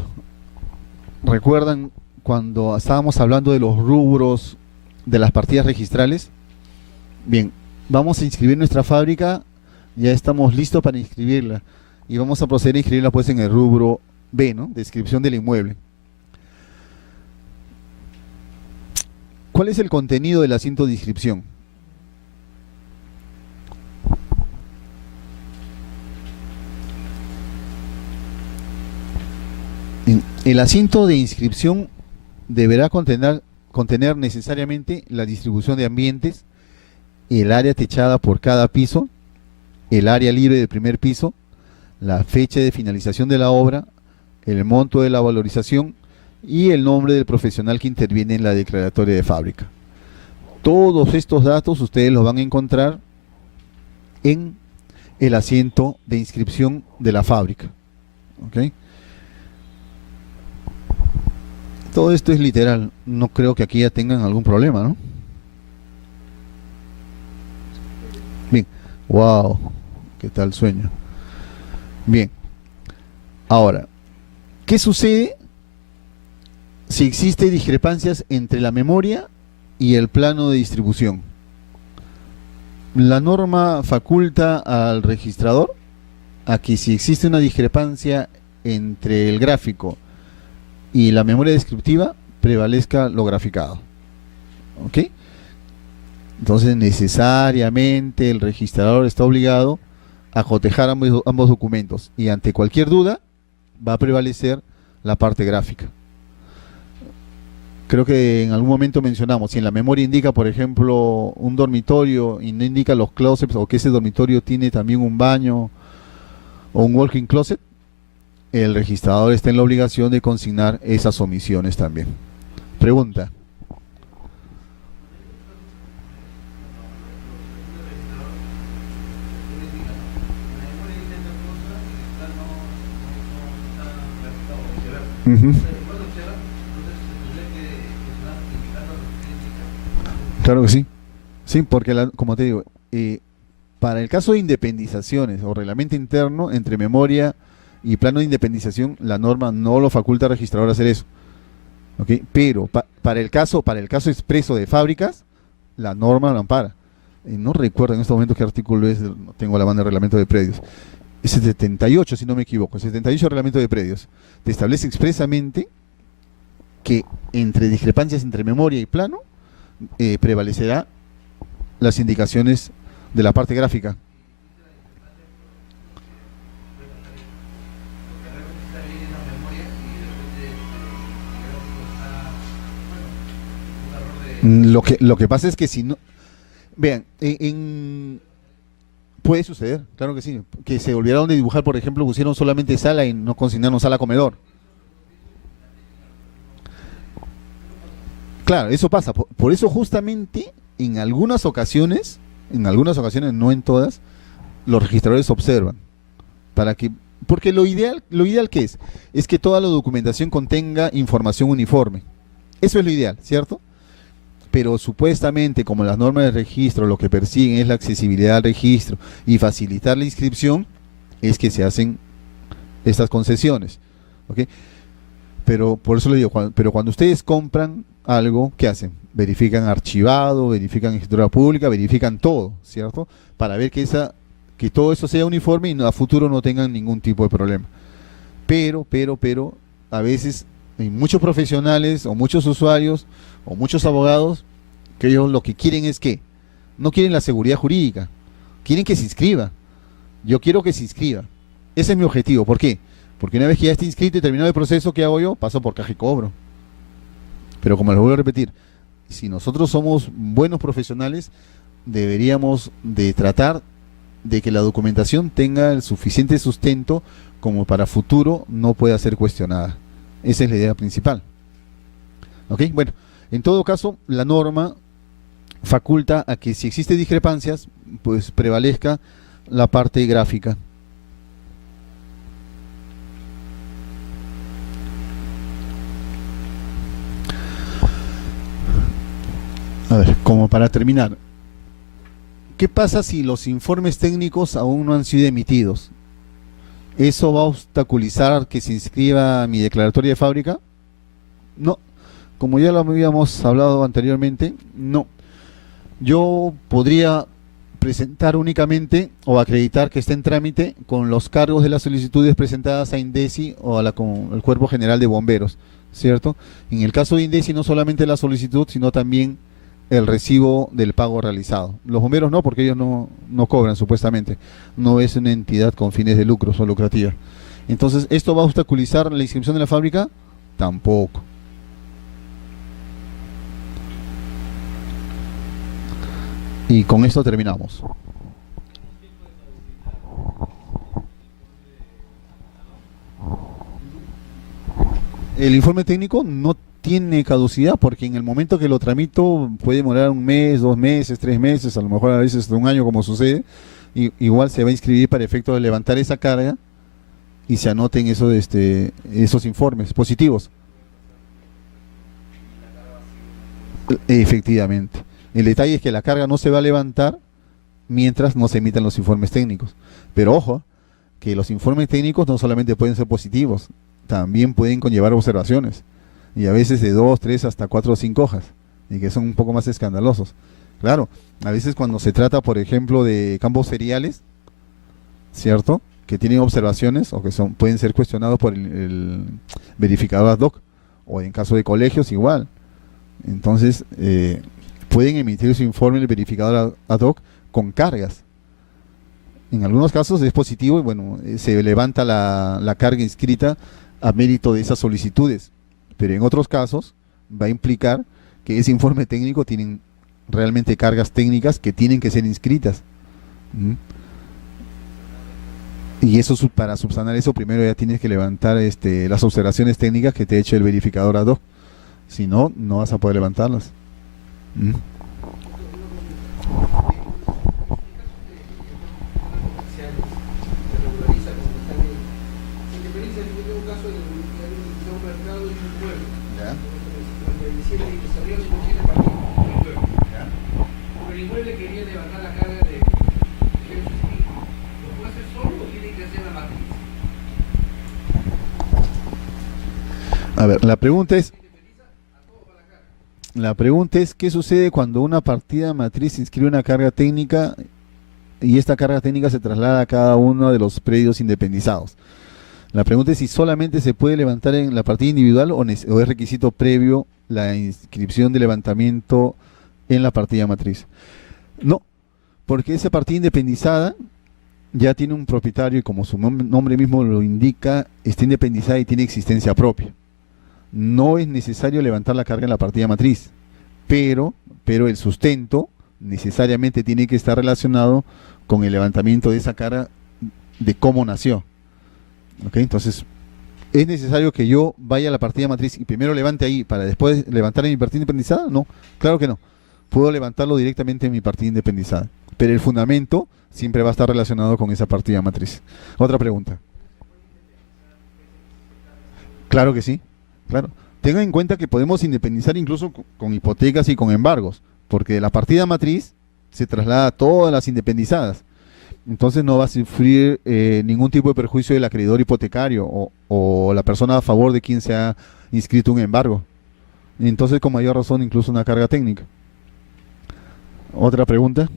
¿Recuerdan cuando estábamos hablando de los rubros de las partidas registrales? Bien, vamos a inscribir nuestra fábrica, ya estamos listos para inscribirla y vamos a proceder a inscribirla pues en el rubro B, ¿no? Descripción del inmueble. ¿Cuál es el contenido del asiento de inscripción? El asiento de inscripción deberá contener necesariamente la distribución de ambientes, el área techada por cada piso, el área libre del primer piso, la fecha de finalización de la obra, el monto de la valorización y el nombre del profesional que interviene en la declaratoria de fábrica. Todos estos datos ustedes los van a encontrar en el asiento de inscripción de la fábrica. ¿Ok? Todo esto es literal, no creo que aquí ya tengan algún problema, ¿no? Bien, wow, qué tal sueño. Bien, ahora, ¿qué sucede si existen discrepancias entre la memoria y el plano de distribución? La norma faculta al registrador a que si existe una discrepancia entre el gráfico y la memoria descriptiva, prevalezca lo graficado. ¿Ok? Entonces necesariamente el registrador está obligado a cotejar ambos documentos y ante cualquier duda va a prevalecer la parte gráfica. Creo que en algún momento mencionamos, si en la memoria indica, por ejemplo, un dormitorio y no indica los closets o que ese dormitorio tiene también un baño o un walk-in closet, el registrador está en la obligación de consignar esas omisiones también. Pregunta. Ujú. Claro que sí. Sí, porque como te digo, para el caso de independizaciones o reglamento interno entre memoria y plano de independización, la norma no lo faculta al registrador a hacer eso. ¿Ok? Pero para el caso expreso de fábricas, la norma lo ampara. No recuerdo en este momento qué artículo es, no tengo la banda de reglamento de predios. Es el 78, si no me equivoco, el 78 del reglamento de predios. Te establece expresamente que entre discrepancias entre memoria y plano, prevalecerá las indicaciones de la parte gráfica. Lo que pasa es que si no, vean, puede suceder, claro que sí, que se olvidaron de dibujar, por ejemplo, pusieron solamente sala y no consignaron sala comedor. Claro, eso pasa. Por eso justamente en algunas ocasiones, no en todas, los registradores observan para que, porque lo ideal que es que toda la documentación contenga información uniforme. Eso es lo ideal, ¿cierto? Pero supuestamente, como las normas de registro lo que persiguen es la accesibilidad al registro y facilitar la inscripción, es que se hacen estas concesiones, ¿ok? Pero por eso le digo, pero cuando ustedes compran algo, ¿qué hacen? Verifican archivado, verifican escritura pública, verifican todo, ¿cierto? Para ver que todo eso sea uniforme y a futuro no tengan ningún tipo de problema. Pero, a veces hay muchos profesionales o muchos usuarios o muchos abogados que ellos lo que quieren es que no quieren la seguridad jurídica, quieren que se inscriba. Yo quiero que se inscriba. Ese es mi objetivo. ¿Por qué? Porque una vez que ya esté inscrito y terminado el proceso, ¿qué hago yo? Paso por caja y cobro. Pero como les vuelvo a repetir, si nosotros somos buenos profesionales, deberíamos de tratar de que la documentación tenga el suficiente sustento como para futuro no pueda ser cuestionada. Esa es la idea principal. ¿Ok? Bueno, en todo caso, la norma faculta a que si existen discrepancias, pues prevalezca la parte gráfica. A ver, como para terminar, ¿qué pasa si los informes técnicos aún no han sido emitidos? ¿Eso va a obstaculizar que se inscriba mi declaratoria de fábrica? No, como ya lo habíamos hablado anteriormente, no. Yo podría presentar únicamente o acreditar que está en trámite con los cargos de las solicitudes presentadas a INDECI o con el Cuerpo General de Bomberos, ¿cierto? En el caso de INDECI no solamente la solicitud, sino también el recibo del pago realizado. Los bomberos no, porque ellos no cobran supuestamente. No es una entidad con fines de lucro o lucrativa. Entonces, ¿esto va a obstaculizar la inscripción de la fábrica? Tampoco. Y con esto terminamos. El informe técnico no tiene caducidad porque en el momento que lo tramito puede demorar un mes, 2 meses, 3 meses, a lo mejor a veces hasta un año como sucede. Igual se va a inscribir para efecto de levantar esa carga y se anoten esos informes positivos. Efectivamente. El detalle es que la carga no se va a levantar mientras no se emitan los informes técnicos. Pero ojo, que los informes técnicos no solamente pueden ser positivos, también pueden conllevar observaciones. Y a veces de 2, 3, hasta 4 o 5 hojas. Y que son un poco más escandalosos. Claro, a veces cuando se trata, por ejemplo, de campos feriales, ¿cierto? Que tienen observaciones o que pueden ser cuestionados por el verificador ad hoc. O en caso de colegios, igual. Entonces, pueden emitir su informe el verificador ad hoc con cargas. En algunos casos es positivo y bueno, se levanta la carga inscrita a mérito de esas solicitudes, pero en otros casos va a implicar que ese informe técnico tienen realmente cargas técnicas que tienen que ser inscritas. ¿Mm? Y eso, para subsanar eso, primero ya tienes que levantar las observaciones técnicas que te ha hecho el verificador ad hoc. Si no, no vas a poder levantarlas. ¿Mm? A ver, la pregunta es, ¿qué sucede cuando una partida matriz inscribe una carga técnica y esta carga técnica se traslada a cada uno de los predios independizados? La pregunta es si solamente se puede levantar en la partida individual o es requisito previo la inscripción de levantamiento en la partida matriz. No, porque esa partida independizada ya tiene un propietario y como su nombre mismo lo indica, está independizada y tiene existencia propia. No es necesario levantar la carga en la partida matriz, pero el sustento necesariamente tiene que estar relacionado con el levantamiento de esa carga de cómo nació. ¿Ok? Entonces, ¿es necesario que yo vaya a la partida matriz y primero levante ahí para después levantar en mi partida independizada? No, claro que no. Puedo levantarlo directamente en mi partida independizada, pero el fundamento siempre va a estar relacionado con esa partida matriz. Otra pregunta. Claro que sí. Claro, tengan en cuenta que podemos independizar incluso con hipotecas y con embargos, porque de la partida matriz se traslada a todas las independizadas. Entonces no va a sufrir ningún tipo de perjuicio del acreedor hipotecario o la persona a favor de quien se ha inscrito un embargo. Entonces con mayor razón incluso una carga técnica. ¿Otra pregunta?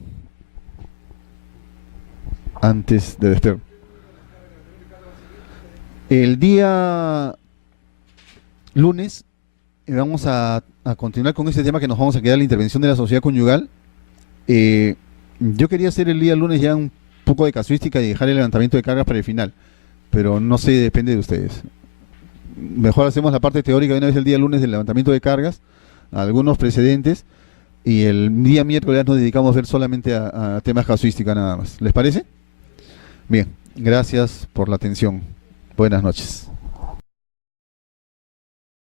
Antes de despegar. El día lunes vamos a continuar con este tema que nos vamos a quedar la intervención de la sociedad conyugal. Yo quería hacer el día lunes ya un poco de casuística y dejar el levantamiento de cargas para el final, pero no sé, depende de ustedes. Mejor hacemos la parte teórica de una vez el día lunes del levantamiento de cargas, algunos precedentes, y el día miércoles nos dedicamos a ver solamente a temas casuística nada más. ¿Les parece? Bien, gracias por la atención. Buenas noches.